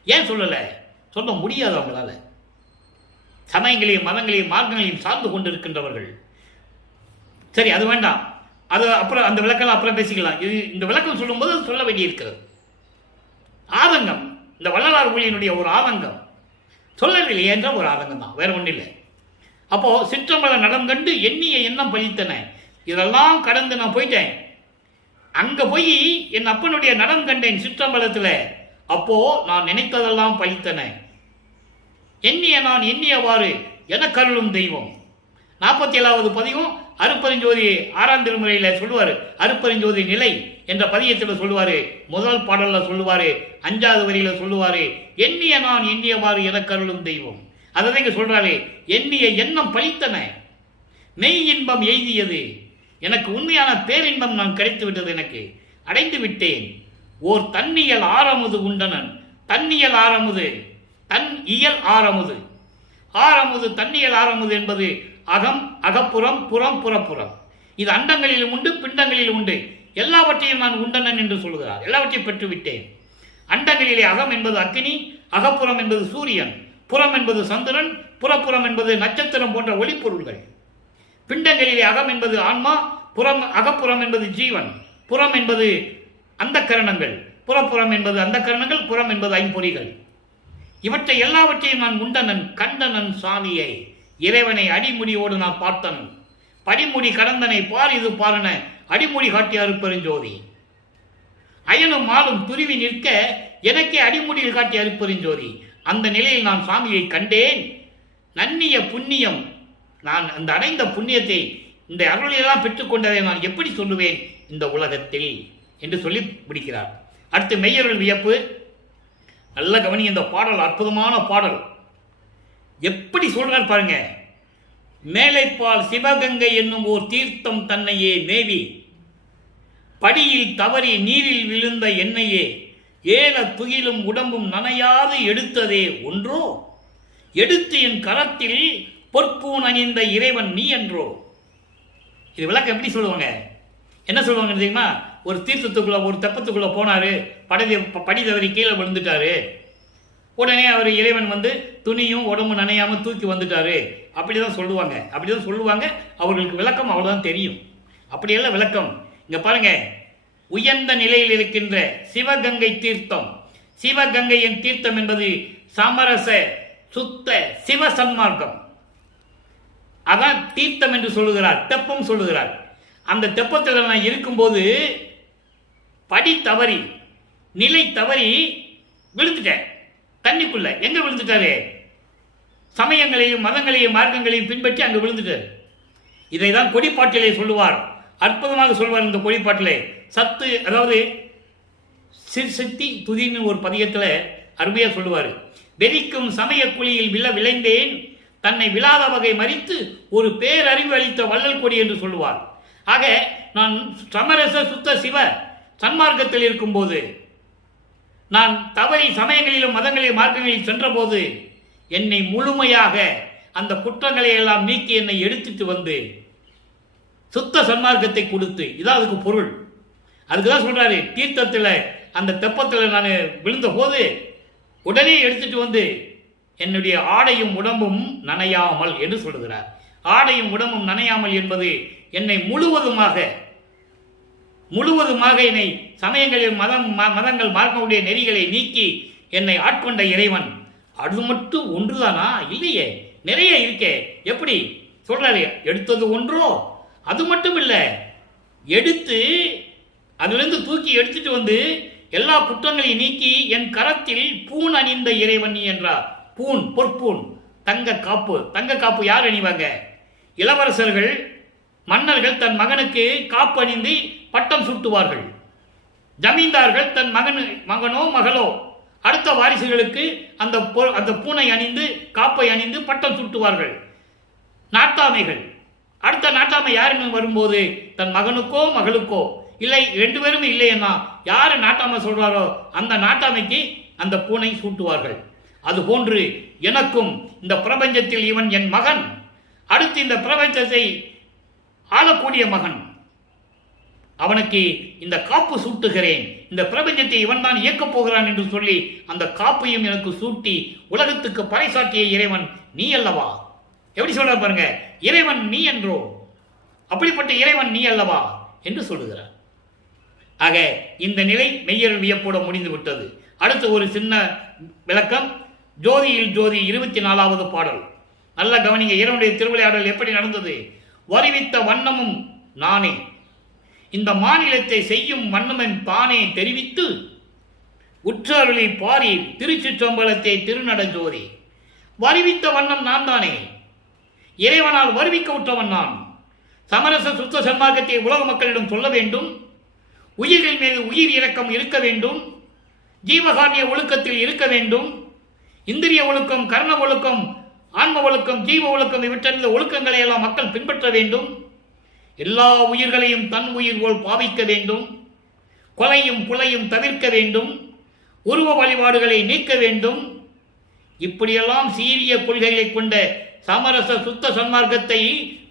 ஏன் சொல்லல? சொல்ல முடியாது அவங்களால. சமயங்களையும் மதங்களையும் மார்க்கங்களையும் சார்ந்து கொண்டிருக்கின்றவர்கள். சரி, அது வேண்டாம். அது அப்புறம் அந்த விளக்கம் அப்புறம் பேசிக்கலாம். இது இந்த விளக்கம் சொல்லும்போது சொல்ல வேண்டியிருக்கிறது. ஆதங்கம், இந்த வள்ளலார் மொழியினுடைய ஒரு ஆதங்கம், சொல்லவில்லை என்ற ஒரு ஆதங்கம் தான், வேற ஒன்றும் இல்லை. அப்போ சிற்றம்பல நடம் கண்டு எண்ணிய எண்ணம் பழித்தன. இதெல்லாம் கடந்து நான் போயிட்டேன். அங்க போய் என் அப்பனுடைய நடம் கண்டேன் சிற்றம்பலத்துல. அப்போ நான் நினைத்ததெல்லாம் பழித்தன. எண்ணிய நான் எண்ணியவாறு என கருளும் தெய்வம். 47வது பதிவும் அருட்பெருஞ்சோதி 6ஆம் திருமுறையில சொல்லுவாரு. அருட்பெருஞ்சோதி நிலை என்ற பதியத்தில் சொல்லுவாரு. முதல் பாடல்ல சொல்லுவாரு, 5வது வரியில சொல்லுவாரு, எண்ணிய நான் எண்ணியவாறு என கருளும் தெய்வம். அதை இங்க சொல்றாரு. எண்ணிய எண்ணம் பழித்தன, மெய் இன்பம் எய்தியது. எனக்கு உண்மையான பேரின்பம் நான் கிடைத்து விட்டது, எனக்கு அடைந்து விட்டேன். ஓர் தன்னியல் ஆரமுது உண்டனன். தன்னியல் ஆரமுது, தன் இயல் ஆரமுது. ஆரமுது, தன்னியல் ஆரமுது என்பது அகம், அகப்புறம், புறம், புறப்புறம். இது அண்டங்களிலும் உண்டு, பிண்டங்களிலும் உண்டு. எல்லாவற்றையும் நான் உண்டனன் என்று சொல்கிறார். எல்லாவற்றையும் பெற்றுவிட்டேன். அண்டங்களிலே அகம் என்பது அக்கினி, அகப்புறம் என்பது சூரியன், புறம் என்பது சந்திரன், புறப்புறம் என்பது நட்சத்திரம் போன்ற ஒளிப்பொருள்கள். பிண்டங்களிலே அகம் என்பது ஆன்மா, புறம் அகப்புறம் என்பது ஜீவன், புறம் என்பது அந்த கரணங்கள், புறப்புறம் என்பது அந்த கரணங்கள், புறம் என்பது ஐம்பொறிகள். இவற்றை எல்லாவற்றையும் நான் உண்டனன் கண்டனன் சாமியை. இறைவனை அடிமுடியோடு நான் பார்த்தன். படிமுடி கடந்தனை பார் இது பாருன அடிமுடி காட்டி அருட்பெருஞ்சோதி. அயனும் மாலும் துருவி நிற்க எனக்கே அடிமுடியில் காட்டி அருட்பெருஞ்சோதி. அந்த நிலையில் நான் சாமியை கண்டேன். நன்னிய புண்ணியம், நான் அந்த அடைந்த புண்ணியத்தை, இந்த அருளையெல்லாம் பெற்றுக்கொண்டதை நான் எப்படி சொல்லுவேன் இந்த உலகத்தில் என்று சொல்லி முடிக்கிறார். அடுத்து மெய்யருள் வியப்பு. நல்ல கவனி, இந்த பாடல் அற்புதமான பாடல். எப்படி சொல்றார் பாருங்க. மேலைப்பால் சிவகங்கை என்னும் ஓர் தீர்த்தம் தன்னையே மேவி, படியில் தவறி நீரில் விழுந்த எண்ணெயே ஏல துகிலும் உடம்பும் நனையாது எடுத்ததே ஒன்றோ, எடுத்து என் கரத்தில் பொற்பூன் அணிந்த இறைவன் நீ என்றோ. இது விளக்கம் எப்படி சொல்லுவாங்க, என்ன சொல்லுவாங்க தெரியுமா? ஒரு தீர்த்தத்துக்குள்ள, ஒரு தெப்பத்துக்குள்ள போனாரு, படி தவறி கீழே விழுந்துட்டாரு. உடனே அவர் இறைவன் வந்து துணியும் உடம்பு நனையாம தூக்கி வந்துட்டாரு. அப்படிதான் சொல்லுவாங்க. அப்படிதான் சொல்லுவாங்க. அவர்களுக்கு விளக்கம் அவ்வளவுதான் தெரியும். அப்படியெல்லாம் விளக்கம். இங்க பாருங்க, உயர்ந்த நிலையில் இருக்கின்ற சிவகங்கை தீர்த்தம். சிவகங்கையின் தீர்த்தம் என்பது சமரச சுத்த சிவ சன்மார்க்கம். அதான் தீர்த்தம் என்று சொல்லுகிறார், தெப்பம் சொல்லுகிறார். அந்த தெப்பத்தில் நான் இருக்கும்போது படி தவறி, நிலை தவறி விழுந்துட்டேன் தண்ணிக்குள்ள. எங்க விழுந்துட்டாரு? சமயங்களையும் மதங்களையும் மார்க்கங்களையும் பின்பற்றி அங்கு விழுந்துட்டார். இதைதான் கொடிப்பாட்டிலே சொல்லுவார். அற்புதமாக சொல்வார் இந்த கொடிப்பாட்டிலே. சத்து, அதாவது சித்தி துதின்னு ஒரு பதியத்தில் அருமையா சொல்லுவார். வெறிக்கும் சமய குழியில் விளைந்தேன், தன்னை விழாத வகை மறித்து ஒரு பேரறிவு அளித்த வள்ளல் கொடி என்று சொல்லுவார். ஆக நான் சமரச சுத்த சிவ சன்மார்க்கத்தில் இருக்கும்போது, நான் தவறி சமயங்களிலும் மதங்களிலும் மார்க்கங்களில் சென்ற போது என்னை முழுமையாக அந்த குற்றங்களை எல்லாம் நீக்கி என்னை எடுத்துட்டு வந்து சுத்த சன்மார்க்கத்தை கொடுத்து, இதான் அதுக்கு பொருள். அதுக்குதான் சொல்றாரு, தீர்த்தத்தில் அந்த தெப்பத்தில் நான் விழுந்த போது உடனே எடுத்துட்டு வந்து என்னுடைய ஆடையும் உடம்பும் நனையாமல் என்று சொல்லுகிறார். ஆடையும் உடம்பும் நனையாமல் என்பது என்னை முழுவதுமாக என்னை சமயங்களில் மதங்கள் மார்க்கமுடைய நெறிகளை நீக்கி என்னை ஆட்கொண்ட இறைவன். அது மட்டும் ஒன்றுதானா? இல்லையே, நிறைய இருக்கே. எப்படி சொல்றாரு? எடுத்தது ஒன்றோ? அது மட்டும் இல்ல, எடுத்து அதிலிருந்து தூக்கி எடுத்துட்டு வந்து எல்லா குற்றங்களையும் நீக்கி என் கரத்தில் பூன் அணிந்த இறைவன் நீ என்றார். பூன், பொற்பூன், தங்க காப்பு. தங்க காப்பு யார் அணிவாங்க? இளவரசர்கள், மன்னர்கள் தன் மகனுக்கு காப்பு அணிந்து பட்டம் சூட்டுவார்கள். ஜமீன்தார்கள் தன் மகனோ மகளோ அடுத்த வாரிசுகளுக்கு அந்த பூனை அணிந்து காப்பை அணிந்து பட்டம் சூட்டுவார்கள். நாட்டாமைகள். அடுத்த நாட்டாமை யாருன்னு வரும்போது தன் மகனுக்கோ மகளுக்கோ, இல்லை 2 பேரும் இல்லைன்னா யாரு நாட்டாமை சொல்றாரோ அந்த நாட்டாமைக்கு அந்த பூனை சூட்டுவார்கள். அதுபோன்று எனக்கும் இந்த பிரபஞ்சத்தில் இவன் என் மகன், அடுத்து இந்த பிரபஞ்சத்தை ஆளக்கூடிய மகன், அவனுக்கு இந்த காப்பு சூட்டுகிறேன், இந்த பிரபஞ்சத்தை இவன் தான் இயக்கப் போகிறான் என்று சொல்லி அந்த காப்பையும் எனக்கு சூட்டி உலகத்துக்கு பறைசாற்றிய இறைவன் நீ அல்லவா. எப்படி சொல்ற பாருங்க, இறைவன் நீ என்றோ, அப்படிப்பட்ட இறைவன் நீ அல்லவா என்று சொல்லுகிறார். ஆக இந்த நிலை மெய்யருள் வியப்போட முடிந்து விட்டது. அடுத்து ஒரு சின்ன விளக்கம். ஜோதியில் ஜோதி 24வது பாடல். நல்ல கவனிங்க, இறைவனுடைய திருவிளையாடல் எப்படி நடந்தது. வருவித்த வண்ணமும் நானே, இந்த மாநிலத்தை செய்யும் வண்ணமும் தானே தெரிவித்து உற்றருளி பாரி திருச்சிற்றம்பலத்தை திருநடஞ்சோதி. வருவித்த வண்ணம் நான் தானே, இறைவனால் வருவிக்க விட்டவன் நான். சமரச சுத்த சன்மார்க்கத்தை உலக மக்களிடம் சொல்ல வேண்டும். உயிர்கள் மீது உயிர் இரக்கம் இருக்க வேண்டும். ஜீவகாரிய ஒழுக்கத்தில் இருக்க வேண்டும். இந்திரிய ஒழுக்கம், கர்ண ஒழுக்கம், ஆன்ம ஒழுக்கம், ஜீவ ஒழுக்கம் இவற்றில் ஒழுக்கங்களை எல்லாம் மக்கள் பின்பற்ற வேண்டும். எல்லா உயிர்களையும் தன் உயிர் போல் பாவிக்க வேண்டும். கொலையும் புலையும் தவிர்க்க வேண்டும். உருவ வழிபாடுகளை நீக்க வேண்டும். இப்படியெல்லாம் சீரிய கொள்கைகளை கொண்ட சமரச சுத்த சன்மார்க்கத்தை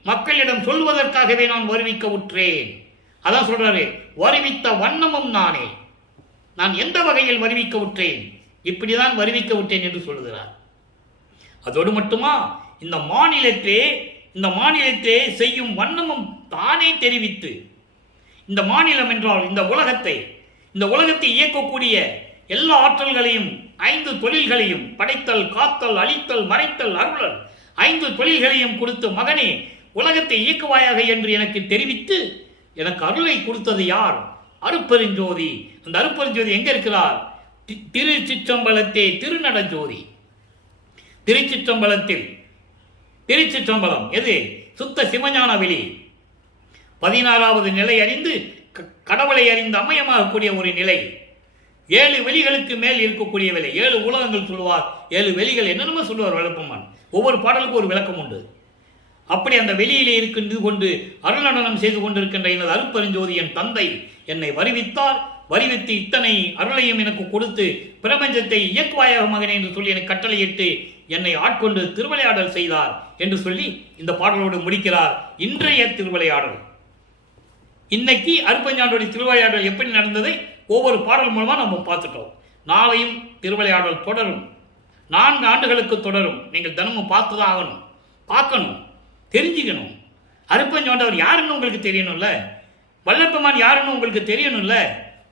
மக்களிடம் சொல்வதற்காகவே நான் வருவிக்க உற்றேன். அதான் சொல்றாரு, வருவித்த வண்ணமும் நானே. நான் எந்த வகையில் வருவிக்க விட்டேன், இப்படிதான் வருவிக்க விட்டேன் என்று சொல்லுகிறார். அதோடு மட்டுமா, இந்த மாநிலத்தை செய்யும் வண்ணமும் தானே தெரிவித்து, இந்த மாநிலம் என்றால் இந்த உலகத்தை இயக்கக்கூடிய எல்லா ஆற்றல்களையும் 5 தொழில்களையும் படைத்தல், காத்தல், அழித்தல், மறைத்தல், அருளல் 5 தொழில்களையும் கொடுத்து மகனே உலகத்தை இயக்குவாயாக என்று எனக்கு தெரிவித்து எனக்கு அருளை கொடுத்தது யார்? அருப்பெருஞ்சோதி. அந்த அருப்பெருஞ்சோதி எங்க இருக்கிறார்? திருச்சிற்றம்பலத்தே திருநடஞ்சோதி. திருச்சிற்றம்பலம் எது? சுத்த சிவஞான வெளி. 16வது நிலை அறிந்து கடவுளை அறிந்து அமயமாகக்கூடிய ஒரு நிலை. 7 வெளிகளுக்கு மேல் இருக்கக்கூடிய விலை. 7 உலகங்கள் சொல்லுவார், 7 வெளிகள் என்னென்னமோ சொல்லுவார் வளப்பம்மான். ஒவ்வொரு பாடலுக்கும் ஒரு விளக்கம் உண்டு. அப்படி அந்த வெளியிலே இருந்து கொண்டு அருளடனம் செய்து கொண்டிருக்கின்ற எனது அருப்பெருஞ்சோதி என் தந்தை என்னை வருவித்தார். வருவித்து இத்தனை அருளையும் எனக்கு கொடுத்து பிரபஞ்சத்தை இயக்குவாயாக மகனே என்று சொல்லி எனக்கு கட்டளையிட்டு என்னை ஆட்கொண்டு திருவிளையாடல் செய்தார் என்று சொல்லி இந்த பாடலோடு முடிக்கிறார் இன்றைய திருவிளையாடல். இன்னைக்கு அருப்பஞ்சாண்டோடைய திருவிளையாடல் எப்படி நடந்ததை ஒவ்வொரு பாடல் மூலமா நம்ம பார்த்துட்டோம். நாளையும் திருவிளையாடல் தொடரும். 4 ஆண்டுகளுக்கு தொடரும். நீங்கள் தினமும் பார்த்துதான் ஆகணும், பார்க்கணும், தெரிஞ்சுக்கணும். அருப்பஞ்சாண்டவர் யாருன்னு உங்களுக்கு தெரியணும்ல, வல்லப்பெருமான் யாருன்னு உங்களுக்கு தெரியணும்ல.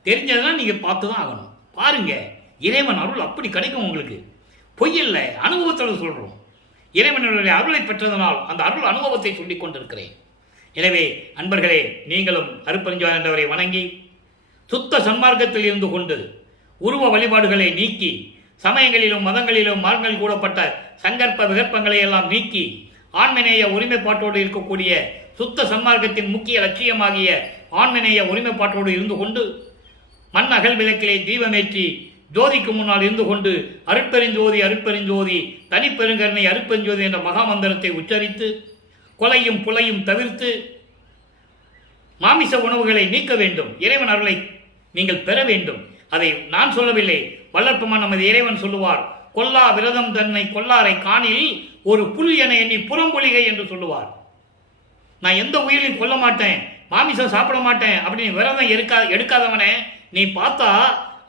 தெரிஞ்சதுன்னா நீங்க பார்த்துதான் ஆகணும். பாருங்க, இறைவன் அருள் அப்படி கிடைக்கும் உங்களுக்கு. பொய் இல்லை, அனுபவத்தில் சொல்றோம். இறைவனுடைய அருளை பெற்றதனால் அந்த அருள் அனுபவத்தை சொல்லிக் கொண்டிருக்கிறேன். எனவே அன்பர்களே, நீங்களும் அருப்பெருஞ்சாண்டவரை வணங்கி சுத்த சன்மார்க்கத்தில் இருந்து கொண்டு உருவ வழிபாடுகளை நீக்கி சமயங்களிலும் மதங்களிலும் மார்க்கங்கள் கூடப்பட்ட சங்கற்ப விகற்பங்களை எல்லாம் நீக்கி ஆன்மநேய ஒருமைப்பாட்டோடு இருக்கக்கூடிய சுத்த சன்மார்க்கத்தின் முக்கிய லட்சியமாகிய ஆன்மநேய ஒருமைப்பாட்டோடு இருந்து கொண்டு மண் அகல் விளக்கிலே தீபமேற்றி ஜோதிக்கு முன்னால் இருந்து கொண்டு அருட்பெருஞ்சோதி அருட்பெருஞ்சோதி தனிப்பெருங்கருணை அருட்பெருஞ்சோதி என்ற மகாமந்திரத்தை உச்சரித்து கொலையும் புலையும் தவிர்த்து மாமிச உணவுகளை நீக்க வேண்டும். இறைவன் அருளை நீங்கள் பெற வேண்டும். அதை நான் சொல்லவில்லை, வல்லற்பெருமான் நமது இறைவன் சொல்லுவார். கொல்லா விரதம் தன்னை கொல்லாரை காணில் ஒரு புல் என எண்ணி புறம்பொலிகை என்று சொல்லுவார். நான் எந்த உயிரையும் கொல்ல மாட்டேன், மாமிசம் சாப்பிட மாட்டேன் அப்படின்னு விரதம் எடுக்காதவனை நீ பார்த்தா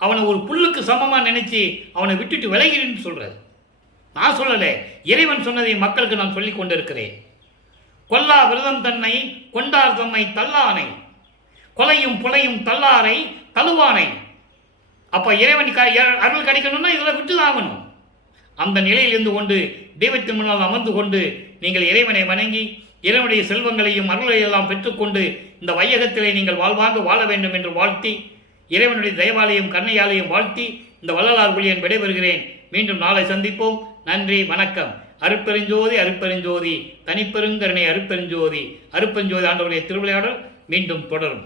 அவனை ஒரு புல்லுக்கு சமமா நினைச்சு அவனை விட்டுட்டு விலகிறேன்னு சொல்றது நான் சொல்லல, இறைவன் சொன்னதை மக்களுக்கு நான் சொல்லிக் கொண்டிருக்கிறேன். கொல்லா விரதம் தன்னை கொண்டார் தம்மை தல்லானை, கொலையும் புலையும் தல்லாரை தழுவானை. அப்ப இறைவன் அருள் கிடைக்கணும்னா இதெல்லாம் விட்டுதான் ஆகணும். அந்த நிலையில் இருந்து கொண்டு தெய்வத்தின் முன்னால் அமர்ந்து கொண்டு நீங்கள் இறைவனை வணங்கி இறைவனுடைய செல்வங்களையும் அருளையும் எல்லாம் பெற்றுக்கொண்டு இந்த வையகத்திலே நீங்கள் வாழ்வாங்க வாழ வேண்டும் என்று வாழ்த்தி இறைவனுடைய தயவாலையும் கருணையாலையும் வாழ்த்தி இந்த வள்ளலார் ஒளியன் விடைபெறுகிறேன். மீண்டும் நாளை சந்திப்போம். நன்றி, வணக்கம். அருட்பெருஞ்சோதி அருட்பெருஞ்சோதி தனிப்பெருங்கருணை அருட்பெருஞ்சோதி ஆண்டவருடைய திருவிளையாடல் மீண்டும் தொடரும்.